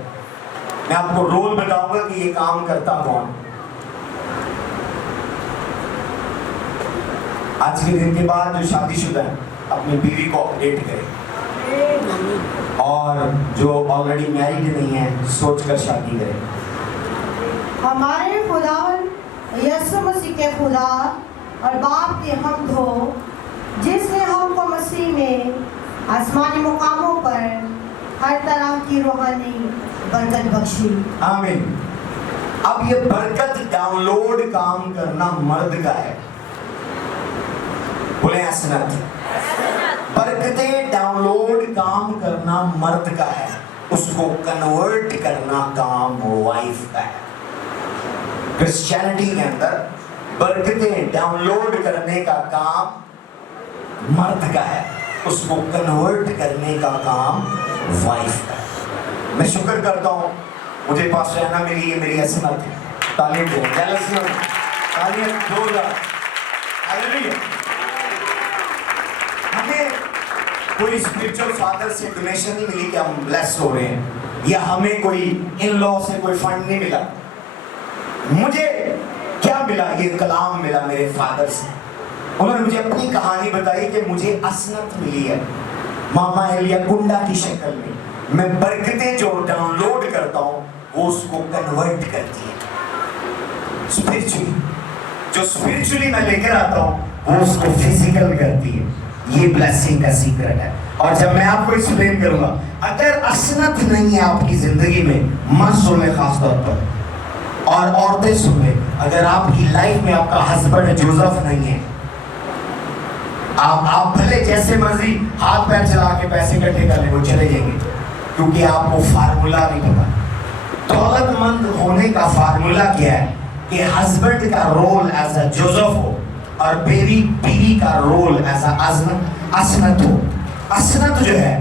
میں آپ کو رول بتاؤں گا کہ یہ کام کرتا کون. آج کے دن کے بعد جو شادی شدہ ہے اپنی بیوی کو اپڈیٹ کرے, اور جو آلریڈی میریڈ نہیں ہے سوچ کر شادی کرے. ہمارے خداوند یسوع مسیح کے خدا اور باپ کی حمد ہو, جس نے ہم کو مسیح میں آسمانی مقاموں پر ہر طرح کی روحانی برکت بخشی. آمین. اب یہ برکت ڈاؤن لوڈ کام کرنا مرد کا ہے. بولیں حسنت. برکتیں ڈاؤن لوڈ کام کرنا مرد کا ہے, اس کو کنورٹ کرنا کام وائف کا ہے. کرسچینٹی کے اندر برکتیں ڈاؤن لوڈ کرنے کا کام مرد کا ہے, اس کو کنورٹ کرنے کا کام وائف کا ہے. میں شکر کرتا ہوں مجھے پاس رہنا ملی, یہ میری عصمت ہے. تعلیم دو, تعلیم دو. ہاللیلویا. ہمیں کوئی اسپرچل فادر سے ڈونیشن نہیں ملی کہ ہم بلیس ہو رہے ہیں, یا ہمیں کوئی ان لا سے کوئی فنڈ نہیں ملا. مجھے کیا ملا؟ یہ کلام ملا میرے فادر سے. انہوں نے مجھے اپنی کہانی بتائی کہ مجھے عصمت ملی ہے ماما ایلیا کنڈا کی شکل میں. میں برکتیں جو ڈاؤن لوڈ کرتا ہوں وہ اس کو کنورٹ کرتی ہے اسپرچولی. جو اسپرچولی میں لے کر آتا ہوں وہ اس کو فزیکل کرتی ہے. یہ بلیسنگ کا سیکرٹ ہے. اور جب میں آپ کو ایکسپلین کروں گا, اگر عصمت نہیں ہے آپ کی زندگی میں, مرد سن لیں خاص طور پر, اور عورتیں سن لیں, اگر آپ کی لائف میں آپ کا ہسبینڈ جوزف نہیں ہے, آپ بھلے جیسے مرضی ہاتھ پیر چلا کے پیسے اکٹھے کر لیں, وہ چلے جائیں گے, کیونکہ آپ کو فارمولا نہیں پتا. دولت مند ہونے کا فارمولا کیا ہے کہ ہسبینڈ کا رول ایز اے جوزف ہو, اور بیوی کا رول ایز اے عصمت ہو. عصمت جو ہے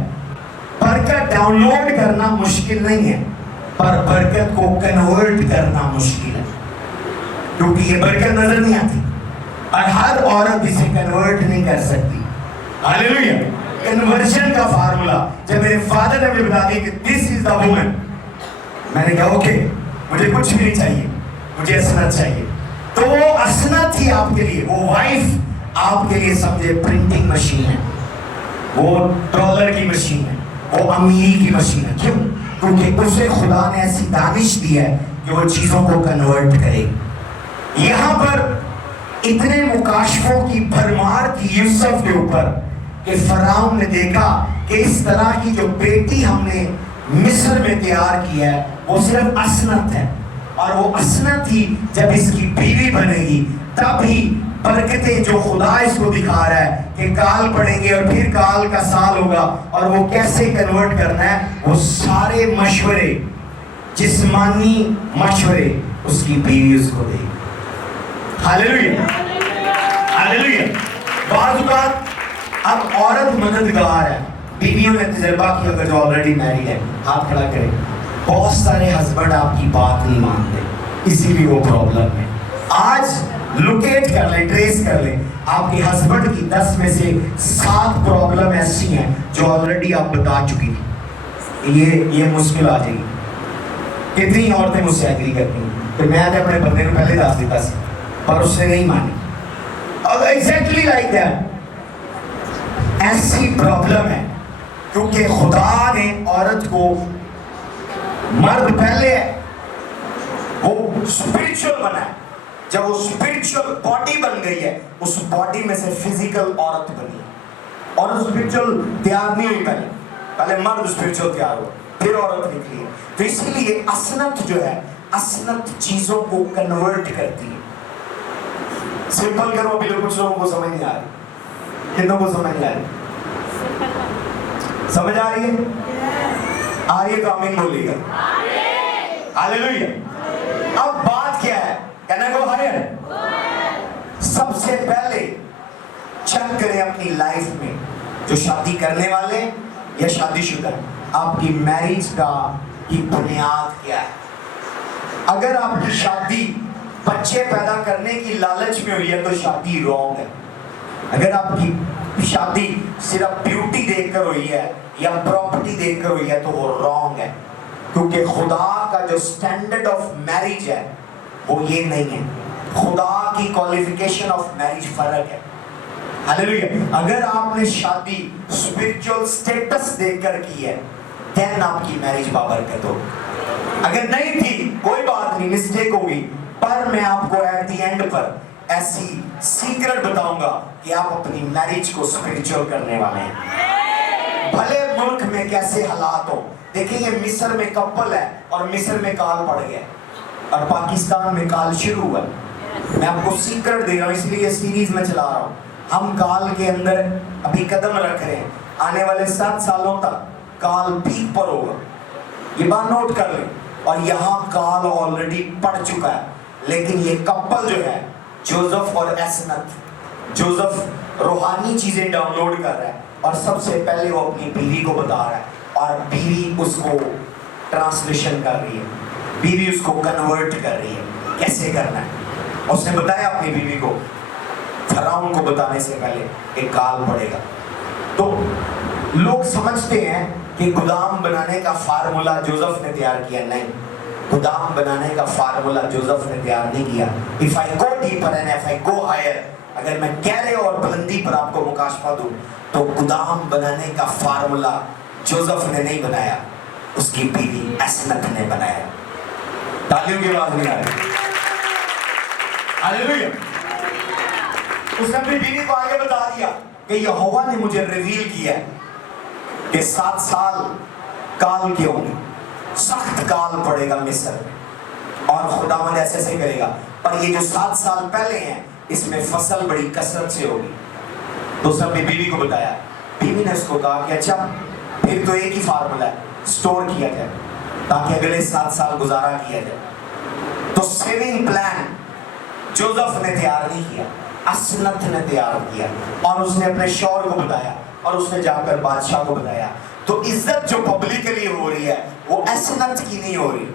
برکت ڈاؤن لوڈ کرنا مشکل نہیں ہے, پر برکت کو کنورٹ کرنا مشکل ہے, کیونکہ یہ برکت نظر نہیں آتی اور ہر عورت اسے کنورٹ نہیں کر سکتی. ہاللیلویا. کنورژن کا فارمولا جب میرے فادر نے مجھے بتا دیا کہ دس از دا وومن, میں نے کہا اوکے, مجھے کچھ بھی نہیں چاہیے, مجھے عصمت چاہیے. تو وہ عصمت ہی آپ کے لیے, وہ وائف آپ کے لیے سمجھے پرنٹنگ مشین ہے, وہ ڈالر کی مشین ہے, وہ امیری کی مشین ہے. کیوں؟ کیونکہ اسے خدا نے ایسی دانش دی ہے کہ وہ چیزوں کو کنورٹ کرے. یہاں پر اتنے مکاشفوں کی بھرمار تھی یوسف کے اوپر کہ فرعون نے دیکھا کہ اس طرح کی جو بیٹی ہم نے مصر میں تیار کی ہے وہ صرف عصمت ہے, اور وہ عصمت ہی جب اس کی بیوی بنے گی تب ہی برکتیں جو خدا اس کو دکھا رہا ہے کہ کال پڑیں گے اور پھر کال کا سال ہوگا, اور وہ کیسے کنورٹ کرنا ہے, وہ سارے مشورے, جسمانی مشورے اس کی بیوی اس کو دے گی. ہاللیلویا. ہاللیلویا. بعض اوقات اب عورت مددگار ہے, بیویوں نے تجربہ کیا, اگر جو آلریڈی میریڈ ہے ہاتھ کھڑا کرے, بہت سارے ہسبینڈ آپ کی بات نہیں مانتے, اسی لیے وہ پرابلم ہے. آج لوکیٹ کر لیں, ٹریس کر لیں, آپ کے ہسبینڈ کی 10 میں سے 7 پرابلم ایسی ہیں جو آلریڈی آپ بتا چکی تھی. یہ مشکل آ جائے گی. کتنی عورتیں مجھ سے ایگری کرتی ہیں کہ میں نے اپنے بندے کو پہلے دس دیتا سی پر اس نے نہیں مانی. اور ایگزیکٹلی لائک دیٹ. ایسی پرابلم ہے کیونکہ خدا نے عورت کو, مرد پہلے ہے, وہ اسپرچل بنا ہے. جب وہ اسپرچل باڈی بن گئی ہے, اس باڈی میں سے فزیکل عورت بنی ہے, اور اسپرچل تیار نہیں ہوئی, پہلے مرد اسپرچل تیار ہوا, پھر عورت نکلی ہے. تو اسی لیے عصمت جو ہے, عصمت چیزوں کو کنورٹ کرتی ہے. سمپل کرو, ابھی کچھ لوگوں کو سمجھ نہیں آ رہی. کتنوں کو سمجھ نہیں آ رہی؟ سمجھ آ رہی ہے؟ آ رہی ہے تو آمین بولیے گا. ہاللیلویا. اب بات کیا ہے؟ کہنا گو ہائر. سب سے پہلے چیک کریں اپنی لائف میں, جو شادی کرنے والے یا شادی شدہ, آپ کی میرج کا کی بنیاد کیا ہے. अगर आपकी शादी बच्चे पैदा करने की लालच में हुई है तो शादी रॉन्ग है। अगर आपकी शादी सिर्फ ब्यूटी देखकर हुई है या प्रॉपर्टी देखकर हुई है तो वो रॉन्ग है, क्योंकि खुदा का जो स्टैंडर्ड ऑफ मैरिज है वो ये नहीं है। खुदा की क्वालिफिकेशन ऑफ मैरिज फर्क है। हालेलुया। अगर आपने शादी स्पिरिचुअल स्टेटस देखकर की है देन आपकी मैरिज बाबरकत हो। अगर नहीं थी कोई बात नहीं, मिस्टेक होगी, पर मैं आपको एट द एंड पर ऐसी सीक्रेट बताऊंगा कि आप अपनी मैरिज को स्पिरिचुअल करने वाले हैं। भले मुल्क में कैसे हालात हो, देखिए ये मिस्र में कपल है और मिस्र में काल पड़ गया और पाकिस्तान में काल शुरू हुआ। मैं आपको सीक्रेट दे रहा हूँ, इसलिए ये सीरीज में चला रहा हूँ। हम काल के अंदर अभी कदम रख रहे हैं, आने वाले 7 सालों तक काल पीक पर होगा, ये बात नोट कर लें। और यहाँ काल ऑलरेडी पड़ चुका है, लेकिन ये कपल जो है जोसेफ और एसनत, जोसेफ रूहानी चीजें डाउनलोड कर रहा है और सबसे पहले वो अपनी बीवी को बता रहा है और बीवी उसको ट्रांसलेशन कर रही है, बीवी उसको कन्वर्ट कर रही है कैसे करना है। उसने बताया अपनी बीवी को, फराउन को बताने से पहले एक काल पड़ेगा। तो लोग समझते हैं कि गुलाम बनाने का फार्मूला जोसेफ ने तैयार किया, नहीं, गुलाम बनाने का फार्मूला जोसेफ ने तैयार नहीं किया। If I go deeper and if I go higher, अगर मैं गहरे और बुलंदी पर आपको मुकाशफा दूं तो गुलाम बनाने का फार्मूला जोसेफ ने नहीं बनाया, उसकी बीवी एसनत ने बनाया। तालियों की आवाज नहीं आ रही? हालेलुया। उसने अपनी बीवी को आगे बता दिया कि यहोवा ने मुझे रिवील किया है कि 7 साल काल के होंगे, सख्त काल पड़ेगा मिस्र में और खुदावंद ऐसे करेगा, पर ये जो 7 साल पहले हैं इसमें फसल बड़ी कसरत से होगी। तो उसने अपनी बीवी को बताया, बीवी ने उसको कहा कि अच्छा फिर तो एक ही फार्मूला है, स्टोर किया जाए ताकि अगले 7 साल गुजारा किया जाए। तो सेविंग प्लान जोसेफ ने तैयार नहीं किया, असनत ने तैयार किया और उसने अपने शौहर को बताया और उसने जाकर बादशाह को बताया। तो इज्जत जो पब्लिकली हो रही है वो असनत की नहीं हो रही,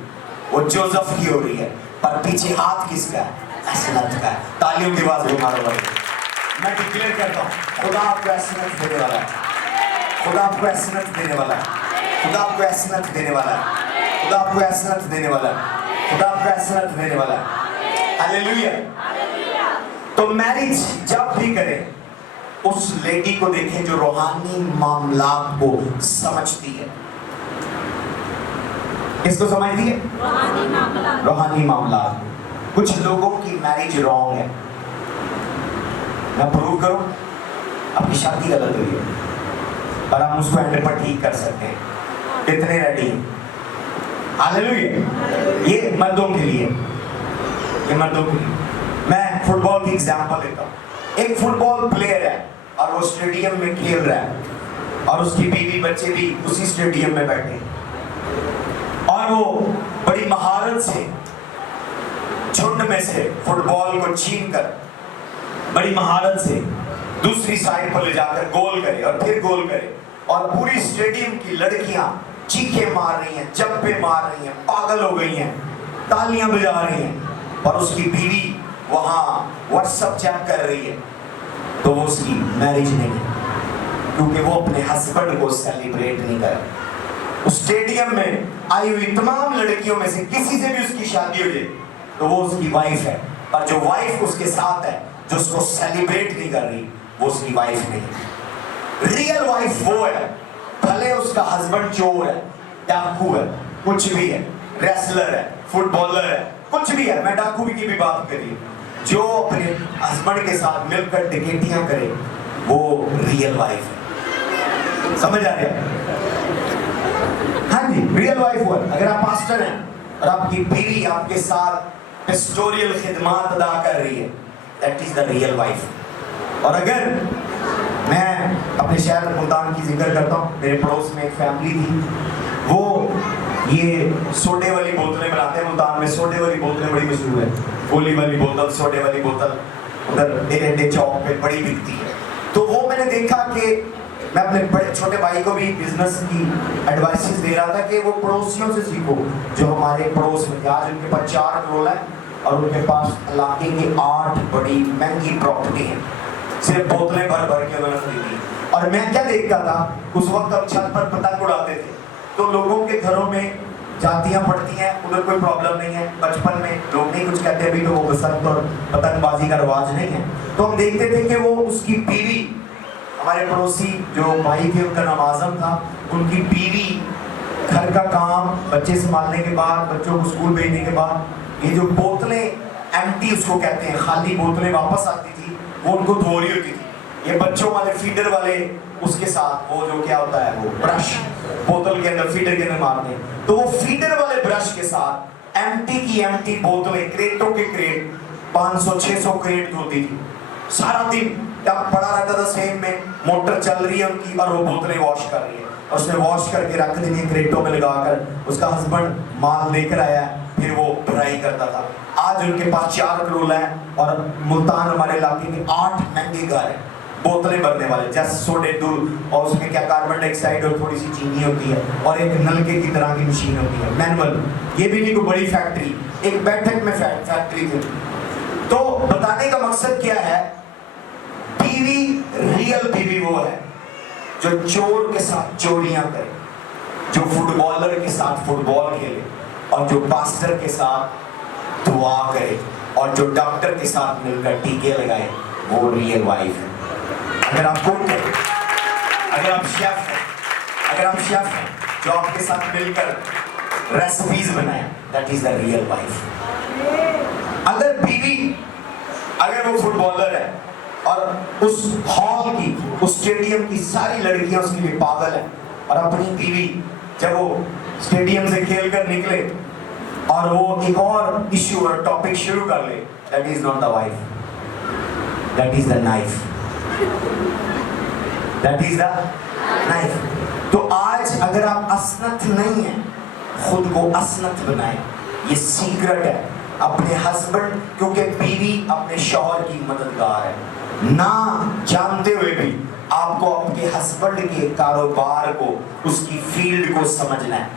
वो जोसेफ की हो रही है, पर पीछे हाथ किसका है? असनत का है। तालियों की आवाज में मारो भाई। मैं डिक्लेयर करता हूँ, खुदा आपको असनत देने वाला है, खुदा आपको असनत देने वाला है, खुदा आपको असनत देने वाला है, खुदा आपको असनत देने वाला है, खुदा आपको असनत देने वाला है। हालेलुया। तो मैरिज जब भी करें उस लेडी को देखें जो रूहानी मामलात को समझती है। किसको समझती है? रूहानी मामलात। कुछ लोगों की मैरिज रॉन्ग है, मैं प्रूव करूं, आपकी शादी गलत हुई है पर हम उसको एंड पर ठीक कर सकते हैं। कितने रेडी हैं? हालेलुया। ये मर्दों के लिए, ये मर्दों के लिए। मैं फुटबॉल की एग्जांपल लेता हूँ। एक फुटबॉल प्लेयर है और वो स्टेडियम में खेल रहा है और उसकी बीवी बच्चे भी उसी स्टेडियम में बैठे और वो बड़ी महारत से झुंड में से फुटबॉल को छीनकर बड़ी महारत से दूसरी साइड पर ले जाकर गोल करे और फिर गोल करे और पूरी स्टेडियम की लड़कियां चीखे मार रही हैं, जब्बे मार रही हैं, पागल हो गई हैं, तालियां बजा रही हैं और उसकी बीवी वहां व्हाट्सएप चेक कर रही है। तो वो उसकी मैरिज नहीं है, क्योंकि वो अपने हस्बैंड को सेलिब्रेट नहीं कर। उस स्टेडियम में आई हुई तमाम लड़कियों में से किसी से भी उसकी शादी हो जाए तो वो उसकी वाइफ है, पर जो वाइफ उसके साथ है जो उसको सेलिब्रेट नहीं कर रही वो उसकी वाइफ नहीं है। रियल वाइफ वो है, भले उसका हस्बैंड चोर है, डाकू है, कुछ भी है, रेसलर है, फुटबॉलर है, कुछ भी है, मैं डाकू की भी बात करी, जो अपने हस्बैंड के साथ मिलकर टिकेटियां करे वो रियल वाइफ है। समझ आ रहा है? हाँ जी, रियल वाइफ वो है। अगर आप पास्टर हैं और आपकी बीवी आपके साथ पेस्टोरियल खिदमत अदा कर रही है, that is the real wife. और अगर मैं अपने शहर मुल्तान की जिक्र करता हूँ, मेरे पड़ोस में एक फैमिली थी, वो ये सोडे वाली बोतलें बनाते हैं। मुल्तान में सोडे वाली बोतलें बड़ी मशहूर है, गोली वाली बोतल, सोडे वाली बोतल उधर डेरे चौक पे बड़ी बिकती है। तो वो मैंने देखा कि मैं अपने बड़े छोटे भाई को भी बिजनेस की एडवाइसेस दे रहा था कि वो पड़ोसियों से सीखो जो हमारे पड़ोस में थे। आज उनके पास 4 करोड़ है और उनके पास इलाके की 8 बड़ी महंगी प्रॉपर्टी है, सिर्फ बोतलें भर भर के उन्होंने खरीदी। और मैं क्या देखता था उस वक्त, हम छत पर पतंग उड़ाते थे तो लोगों के घरों में जातियाँ पड़ती हैं, उधर कोई प्रॉब्लम नहीं है। बचपन में लोग नहीं कुछ कहते, अभी तो वो बसंत और पतंगबाजी का रिवाज नहीं है। तो हम देखते थे कि वो उसकी बीवी, हमारे पड़ोसी जो भाई थे उनका नाम आजम था, उनकी बीवी घर का काम, बच्चे संभालने के बाद, बच्चों को स्कूल भेजने के बाद, ये जो बोतलें एम्प्टी उसको कहते हैं, खाली बोतलें वापस आती थी, वो उनको धो रही होती थी। ये बच्चों वाले फीडर वाले उसके साथ वो जो क्या होता है वो ब्रश बोतल के अंदर फीडर के अंदर मारते हैं, तो वो फीडर वाले ब्रश के साथ एम्प्टी की एम्प्टी बोतलें, क्रेटों के क्रेट, 500-600 क्रेट धोती थी। सारा दिन टब पड़ा रहता था सेम में, मोटर चल रही है उनकी और वो बोतलें वॉश कर रही है, और उसने वॉश करके रख दी है क्रेटों में लगाकर। उसका हस्बैंड माल लेकर आया, फिर वो भराई करता था। आज उनके पास 4 करोड़ है और मुल्तान हमारे इलाके में 8 महंगे घर हैं बोतलें भरने वाले, जैसे सोडे दूध, और उसमें क्या कार्बन डाइऑक्साइड और थोड़ी सी चीनी होती है, और एक नलके की तरह की मशीन होती है मैनुअल। ये भी नहीं कोई बड़ी फैक्ट्री, एक बैठक में फैक्ट्री थी। तो बताने का मकसद क्या है, बीवी, रियल बीवी वो है जो चोर के साथ चोरियां करे, जो फुटबॉलर के साथ फुटबॉल खेले, और जो पास्टर के साथ दुआ करे, और जो डॉक्टर के साथ मिलकर टीके लगाए, वो रियल वाइफ है। अगर आप कुक हैं, अगर आप शेफ हैं, अगर आप शेफ हैं जो आपके साथ मिलकर रेसिपीज बनाए, that is the real wife. अगर बीवी, अगर वो फुटबॉलर है और उस हॉल की, उस स्टेडियम की सारी लड़कियां उसके लिए पागल है, और अपनी बीवी जब वो स्टेडियम से खेल कर निकले और वो एक और इश्यू और टॉपिक शुरू कर ले, that is not the wife, that is the knife, that is the knife. तो आज अगर आप असनत नहीं है, खुद को असनत बनाए, ये सीक्रेट है अपने हस्बैंड, क्योंकि बीवी अपने शौहर की मददगार है। ना जानते हुए भी आपको आपके हस्बैंड के कारोबार को, उसकी फील्ड को समझना है,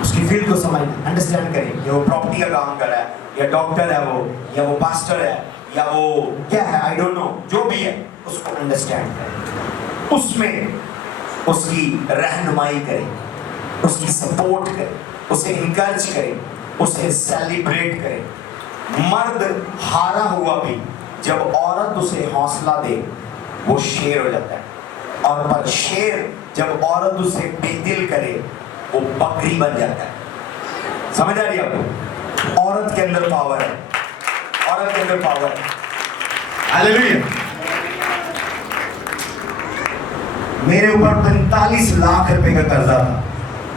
उसकी फील्ड को समझना, अंडरस्टैंड करें कि वो प्रॉपर्टी का काम कर रहा है, या डॉक्टर है वो, या वो पास्टर है, या वो क्या है, आई डोंट नो, जो भी है उसको अंडरस्टैंड करें, उसमें उसकी रहनुमाई करें, उसकी सपोर्ट करें, उसे इनकरेज करें, उसे सेलिब्रेट करें। मर्द हारा हुआ भी जब औरत उसे हौसला दे वो शेर हो जाता है, और पर शेर जब औरत उसे बेदिल करे वो बकरी बन जाता है। समझ आ रही है आपको? औरत के अंदर पावर है, औरत के अंदर पावर है। हालेलुया। मेरे ऊपर 45 लाख रुपए का कर्जा था।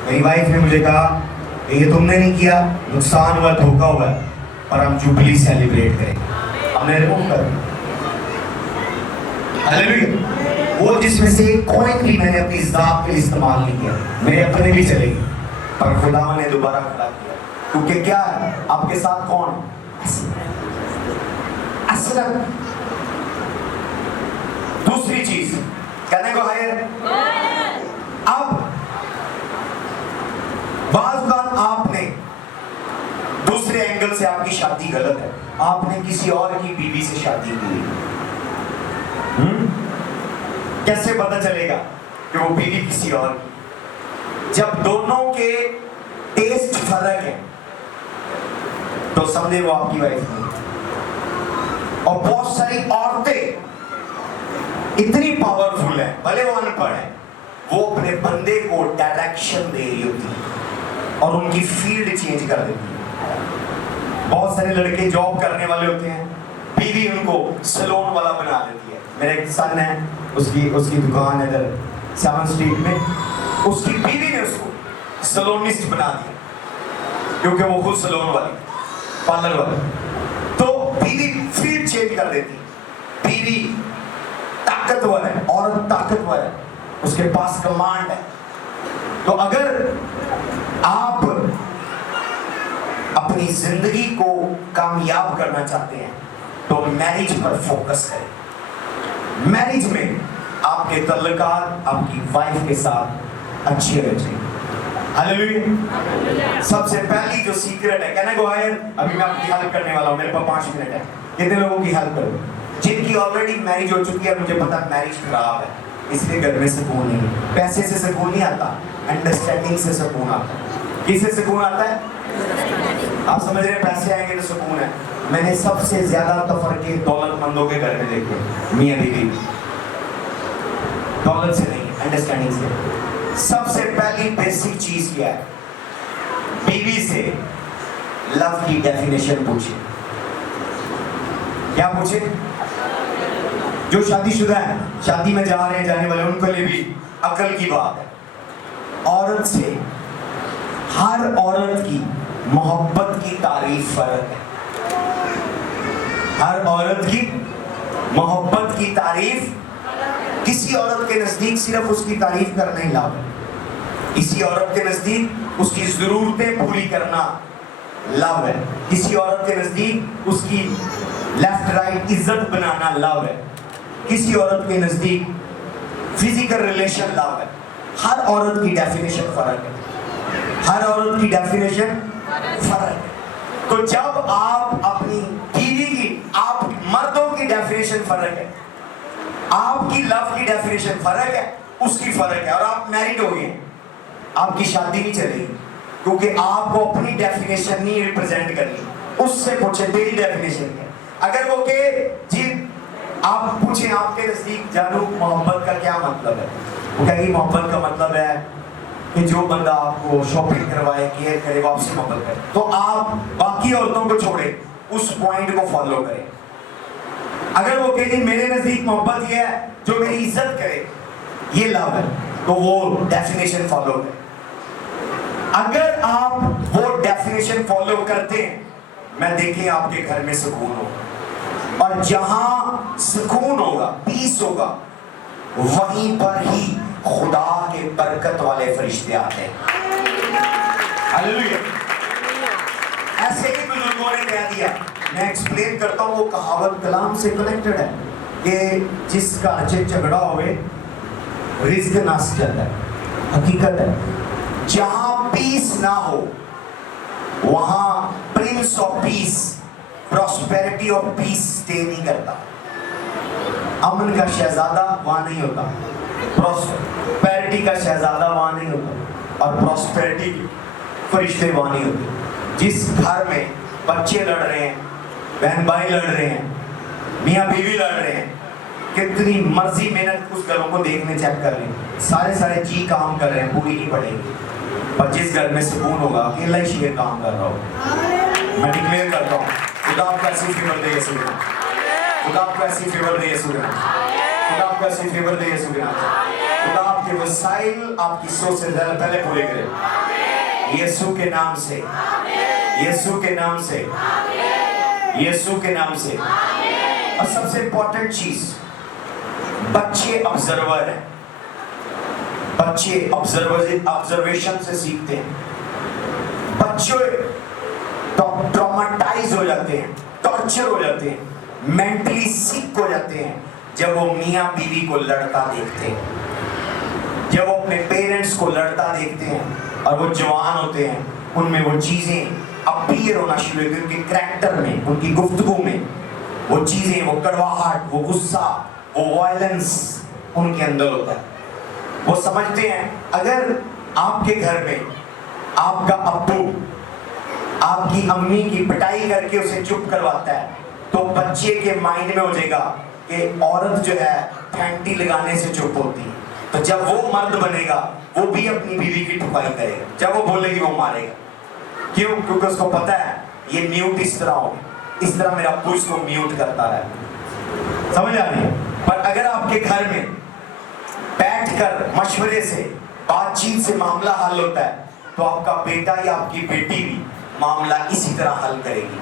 मेरी वाइफ ने मुझे कहा ये तुमने नहीं किया, नुकसान हुआ, धोखा हुआ, पर हम जुबली सेलिब्रेट करें। हमने रिमूव कर, हालेलुया। वो जिसमें से एक कॉइन भी मैंने अपनी जात के लिए इस्तेमाल नहीं किया, मेरे अपने भी चलेगी, पर खुदा ने दोबारा खड़ा किया, क्योंकि क्या है, आपके साथ कौन असरत। दूसरी चीज कहने को हायर, अब बात आपने दूसरे एंगल से, आपकी शादी गलत है, आपने किसी और की बीवी से शादी की, कैसे पता चलेगा कि वो बीवी किसी और की? जब दोनों के टेस्ट फर्क है तो समझे वो आपकी वाइफ नहीं। और बहुत सारी औरतें इतनी पावरफुल है, भले वो अनपढ़ है, वो अपने बंदे को डायरेक्शन दे रही होती है और उनकी फील्ड चेंज कर देती है। बहुत सारे लड़के जॉब करने वाले होते हैं, बीवी उनको सैलून वाला बना देती है। मेरा एक सन है, उसकी दुकान है इधर 7 स्ट्रीट में, उसकी बीवी ने उसको सैलूनिस्ट बना दिया, क्योंकि वो खुद सैलून वाली, पार्लर वाली। तो बीवी फील्ड चेंज कर देती। बीवी ताकतवर है, औरत ताकतवर है, उसके पास कमांड है। तो अगर आप अपनी जिंदगी को कामयाब करना चाहते हैं तो मैरिज पर फोकस करें। मैरिज में आपके तल्लुकात आपकी वाइफ के साथ अच्छे रह जाए। हालेलुया। सबसे पहली जो सीक्रेट है, कहना गो हायर, अभी मैं आपकी हेल्प करने वाला हूँ, मेरे पास 5 मिनट है। कितने लोगों की हेल्प करूँ? जिनकी ऑलरेडी मैरिज हो चुकी है, मुझे पता मैरिज खराब है, इसलिए घर में सुकून नहीं है। पैसे से सुकून नहीं आता, अंडरस्टैंडिंग से सुकून आता है। किससे सुकून आता है? आप समझ रहे हैं, पैसे आएंगे तो सुकून है। मैंने सबसे ज्यादा तफरके दौलतमंदों के घर में देखे, मियां बीवी। दौलत से नहीं, अंडरस्टैंडिंग से। सबसे पहली बेसिक चीज क्या है? बीवी से लव की डेफिनेशन पूछे। क्या पूछे? जो शादीशुदा है, शादी में जा रहे हैं, जाने वाले, उनके लिए भी अकल की बात है। औरत से, हर औरत की मोहब्बत की तारीफ फर्क है। हर औरत की मोहब्बत की तारीफ, किसी औरत के नजदीक सिर्फ उसकी तारीफ करना ही लाभ है, किसी औरत के नजदीक उसकी जरूरतें पूरी करना लव है, किसी औरत के नजदीक उसकी लेफ्ट राइट इज्जत बनाना लव है, किसी औरत के नजदीक फिजिकल रिलेशन लव है। हर औरत की डेफिनेशन फर्क है, हर औरत की डेफिनेशन फर्क है। तो जब आप अपनी बीवी की, आप मर्दों की डेफिनेशन फर्क है, आपकी लव की डेफिनेशन फर्क है, उसकी फर्क है, और आप मैरिड हो गए, आपकी शादी नहीं चलेगी, क्योंकि आपको अपनी डेफिनेशन नहीं रिप्रेजेंट करनी। उससे पूछे तेरी डेफिनेशन क्या? अगर वो के जी, आप पूछे आपके नजदीक जानू मोहब्बत का क्या मतलब है, वो कहेगी मोहब्बत का मतलब है कि जो बंदा आपको शॉपिंग करवाए, केयर करे, वो आपसे मोहब्बत करे। तो आप बाकी औरतों को छोड़े, उस पॉइंट को फॉलो करें। अगर वो कहेगी मेरे नजदीक मोहब्बत ये है जो मेरी इज्जत करे, ये लव है, तो वो डेफिनेशन फॉलो करें। अगर आप वो डेफिनेशन फॉलो करते हैं, मैं देखें आपके घर में सुकून होगा, और जहां सुकून होगा, पीस होगा, वहीं पर ही खुदा के बरकत वाले फरिश्ते आते हैं। हालेलुया। ऐसे ही बुजुर्गों ने कह दिया, मैं एक्सप्लेन करता हूं, वो कहावत कलाम से कनेक्टेड है कि जिस घर से झगड़ा होवे रिज्क नस जाता है। हकीकत है, जहां पीस ना हो वहां Prince of peace, prosperity of peace stay नहीं करता। अमन का शहजादा वहां नहीं होता, प्रॉस्पेरिटी का शहजादा वहां नहीं होता, और प्रॉस्पेरिटी के फरिश्ते वहां नहीं होते। जिस घर में बच्चे लड़ रहे हैं, बहन भाई लड़ रहे हैं, मियाँ बीवी लड़ रहे हैं, कितनी मर्जी मेहनत उस घरों को देखने चेक कर लें, सारे जी काम कर रहे हैं, पूरी नहीं पड़ेगी। पर जिस घर में सुकून होगा, अकेला ही शेर काम कर रहा हो। मैं डिक्लेयर करता हूँ, खुदा आपको ऐसी फेवर दे यीशु के नाम, खुदा आपको ऐसी फेवर दे यीशु के नाम, खुदा आपको ऐसी फेवर दे यीशु के नाम, खुदा आपके वसाइल आपकी सोच से ज़्यादा पहले पूरे करे यीशु के नाम से, यीशु के नाम से, यीशु के नाम से। और सबसे इंपॉर्टेंट चीज, बच्चे ऑब्जर्वर हैं, बच्चे ऑब्जर्वेशन से सीखते हैं। बच्चे ट्रॉमाटाइज हो जाते हैं, टॉर्चर हो जाते हैं, मेंटली सिक हो जाते हैं जब वो मियाँ बीवी को लड़ता देखते हैं, जब वो अपने पेरेंट्स को लड़ता देखते हैं, और वो जवान होते हैं, उनमें वो चीजें अपीयर होना शुरू होती है, उनके करैक्टर में, उनकी गुफ्तगू में वो चीजें, वो कड़वाहट, वो गुस्सा, वो वायलेंस उनके अंदर होता है। वो समझते हैं अगर आपके घर में आपका अब्बू आपकी अम्मी की पिटाई करके उसे चुप करवाता है, तो बच्चे के माइंड में हो जाएगा कि औरत जो है फैंटी लगाने से चुप होती है, तो जब वो मर्द बनेगा वो भी अपनी बीवी की ठुकाई करेगा, जब वो बोलेगी वो मारेगा। क्यों? क्योंकि उसको पता है ये म्यूट इस तरह हो, इस तरह मेरा अब्बू इसको म्यूट करता है। समझ आ रही है? पर अगर आपके घर में बैठकर मशवरे से, बातचीत से मामला हल होता है, तो आपका बेटा या आपकी बेटी भी मामला इसी तरह हल करेगी।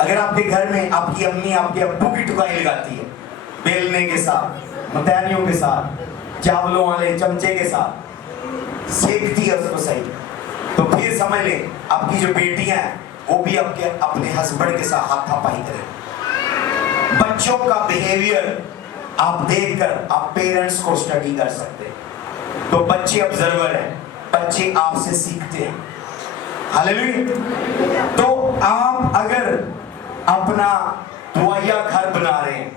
अगर आपके घर में आपकी अम्मी आपके अब्बू की ठुकाई लगाती है, बेलने के साथ, मतैनियों के साथ, चावलों वाले चमचे के साथ सेकती है उसको सही, तो फिर समझ लें आपकी जो बेटियां हैं वो भी आपके अपने हस्बैंड के साथ हाथापाई करें। बच्चों का बिहेवियर आप देखकर आप पेरेंट्स को स्टडी कर सकते हैं। तो बच्चे ऑब्जर्वर हैं, बच्चे आपसे सीखते हैं। हालेलुया। तो आप अगर अपना दुआया घर बना रहे हैं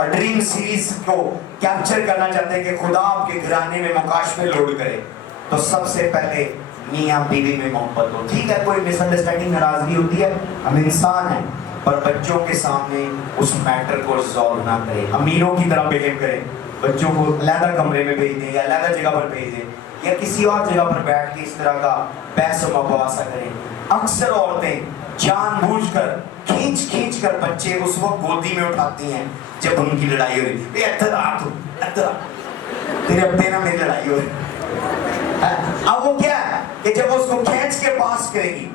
और ड्रीम सीरीज को कैप्चर करना चाहते हैं कि खुदा आपके घराने में मुकाशफे लोड करे, तो सबसे पहले मियाँ बीवी में मोहब्बत हो। ठीक है, कोई मिसअंडरस्टैंडिंग नाराजगी होती है, हम इंसान हैं, पर बच्चों के सामने उस मैटर को रिजॉल्व ना करें, अमीरों की तरह बिहेव करें, बच्चों को अलग कमरे में भेज दें या अलग जगह पर भेज दें या किसी और जगह पर बैठ के इस तरह का बहस व मबहसा करें। अक्सर औरतें जानबूझकर खींच कर बच्चे उस वक्त गोदी में उठाती हैं जब उनकी लड़ाई हो रही है। तेरे अब ना मेरी लड़ाई हो रही। अब वो क्या है कि जब उसको खींच के पास करेगी,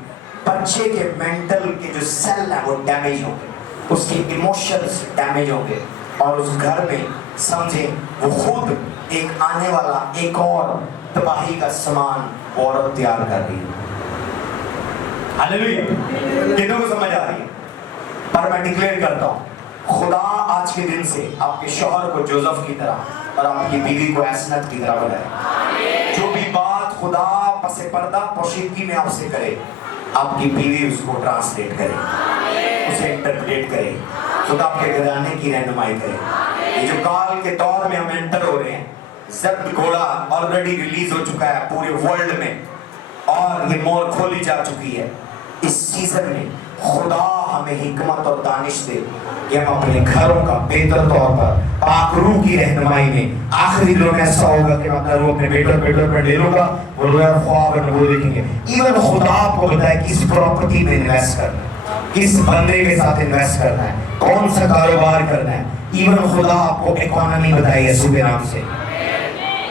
बच्चे के मेंटल के जो सेल है वो डैमेज होंगे, उसके इमोशंस डैमेज होंगे और उस घर में समझे वो खुद एक आने वाला एक और तबाही का सामान औरत तैयार कर रही है। हालेलुया। कितनों को समझ आ रही है? पर मैं डिक्लेयर करता हूँ, खुदा आज के दिन से आपके शौहर को जोसेफ की तरह और आपकी बीवी को एसनत की तरह बनाए। जो भी बात खुदा पसे पर्दा पोशीदगी में आपसे करे, आपकी बीवी उसको ट्रांसलेट करे, उसे इंटरप्रेट करे, खुदा आपके घराने की रहनुमाई करे। ये जो काल के दौर में हम एंटर हो रहे हैं, जब्त घोड़ा ऑलरेडी रिलीज हो चुका है पूरे वर्ल्ड में और ये मोर खोली जा चुकी है। इस सीजन में खुदा हमें हिकमत और दानिश दे कि हम अपने घरों का बेहतर तौर पर पाक रूह की रहनुमाई में आखिरी दिनों में ऐसा होगा कि अपना रूह अपने बेटों पर डेरोगा, वो रोया ख्वाब और वो देखेंगे। इवन खुदा आपको बताए किस प्रॉपर्टी में इन्वेस्ट करना है, किस बंदे के साथ इन्वेस्ट करना है, कौन सा कारोबार करना है। इवन खुदा आपको इकोनॉमी बताई है सुबह नाम से।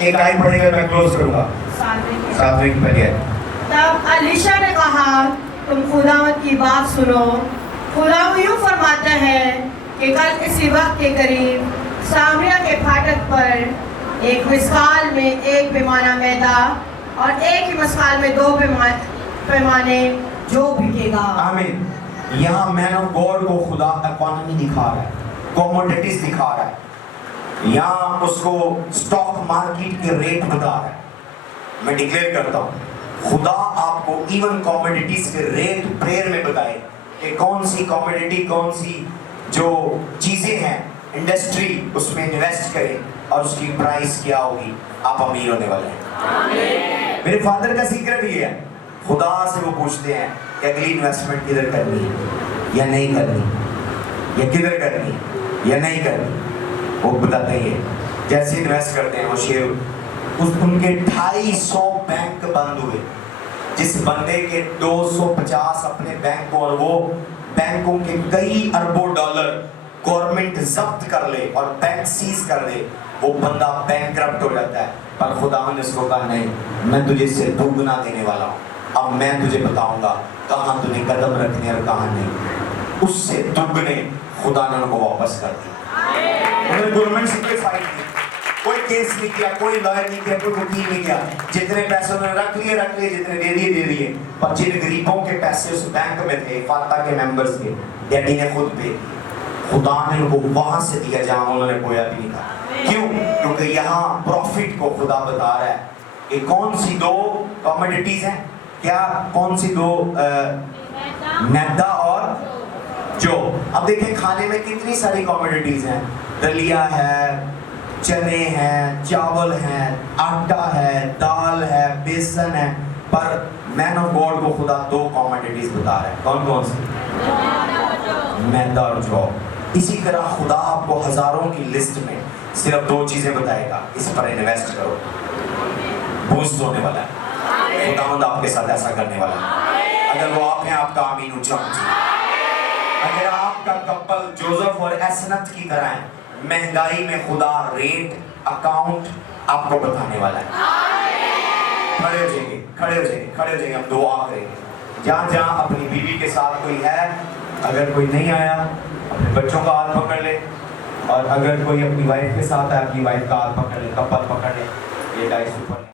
एक आयत पढ़ेगा, मैं क्लोज करूंगा। 7वें की पढ़िए। तब अलीशा ने कहा, तुम खुदावंद की बात सुनो। खुदा यूं फरमाता है कि कल इसी वक्त के करीब सामरिया के फाटक पर एक मिस्काल में एक पैमाना मैदा और एक ही मिस्काल में 2 पैमाने जो बिकेगा। आमीन। यहाँ मैन ऑफ गॉड को खुदा इकोनॉमी दिखा रहा है, कमोडिटीज दिखा रहा है, यहाँ उसको स्टॉक मार्केट के रेट बता रहा है। मैं डिक्लेयर करता हूँ, खुदा आपको इवन कमोडिटीज के रेट प्रेयर में बताए कि कौन सी कमोडिटी, कौन सी जो चीजें हैं इंडस्ट्री, उसमें इन्वेस्ट करें और उसकी प्राइस क्या होगी, आप अमीर होने वाले हैं। मेरे फादर का सीक्रेट ये है, खुदा से वो पूछते हैं कि अगली इन्वेस्टमेंट किधर करनी है या नहीं करनी, या किधर करनी है या नहीं करनी, वो बताते हैं। जैसे इन्वेस्ट करते हैं वो शेयर, उनके 250 बैंक बंद हुए। जिस बंदे के 250 अपने बैंक और वो बैंकों के कई अरबों डॉलर गवर्नमेंट जब्त कर ले और बैंक सीज कर दे, वो बंदा बैंकरप्ट हो जाता है। पर खुदा ने उसको कहा, नहीं, मैं तुझे इससे दुगना देने वाला हूँ, अब मैं तुझे बताऊंगा कहाँ तुझे कदम रखने और कहाँ नहीं। उससे दुगने खुदा ने उनको वापस कर दिया। गवर्नमेंट से फाइट की, कोई केस नहीं किया, कोई लॉयर नहीं किया, कोई वकील नहीं किया, जितने पैसे उन्होंने रख लिए, जितने दे दिए। पर जिन गरीबों के पैसे उस बैंक में थे, फाता के मेंबर्स के, डैडी ने खुद पे, खुदा ने उनको वहां से दिया जहां उन्होंने बोया भी नहीं था। क्यों? क्योंकि यहाँ प्रॉफिट को खुदा बता रहा है कि कौन सी 2 कमोडिटीज हैं, क्या कौन सी 2, मैदा और जो। अब देखें खाने में कितनी सारी कमोडिटीज हैं, दलिया है, चने हैं, चावल हैं, आटा है, दाल है, बेसन है। पर मैन ऑफ गॉड को खुदा 2 कमोडिटीज बता रहा है। कौन कौन सी? मैदा और जौ। इसी तरह खुदा आपको हजारों की लिस्ट में सिर्फ 2 चीजें बताएगा, इस पर इन्वेस्ट करो, बूस्ट होने वाला है। खुदावंद आपके साथ ऐसा करने वाला है। अगर वो आप हैं, आपका आमीन ऊंचा ऊंचा। अगर आपका कपल जोसेफ और एसनत की तरह है, महंगाई में खुदा रेट अकाउंट आपको बताने वाला है। खड़े हो जाएंगे, हम दुआ करेंगे। जहाँ अपनी बीवी के साथ कोई है, अगर कोई नहीं आया, अपने बच्चों का हाथ पकड़ ले, और अगर कोई अपनी वाइफ के साथ है, अपनी वाइफ का हाथ पकड़ ले, कपल पकड़ ले। ये 250 ऊपर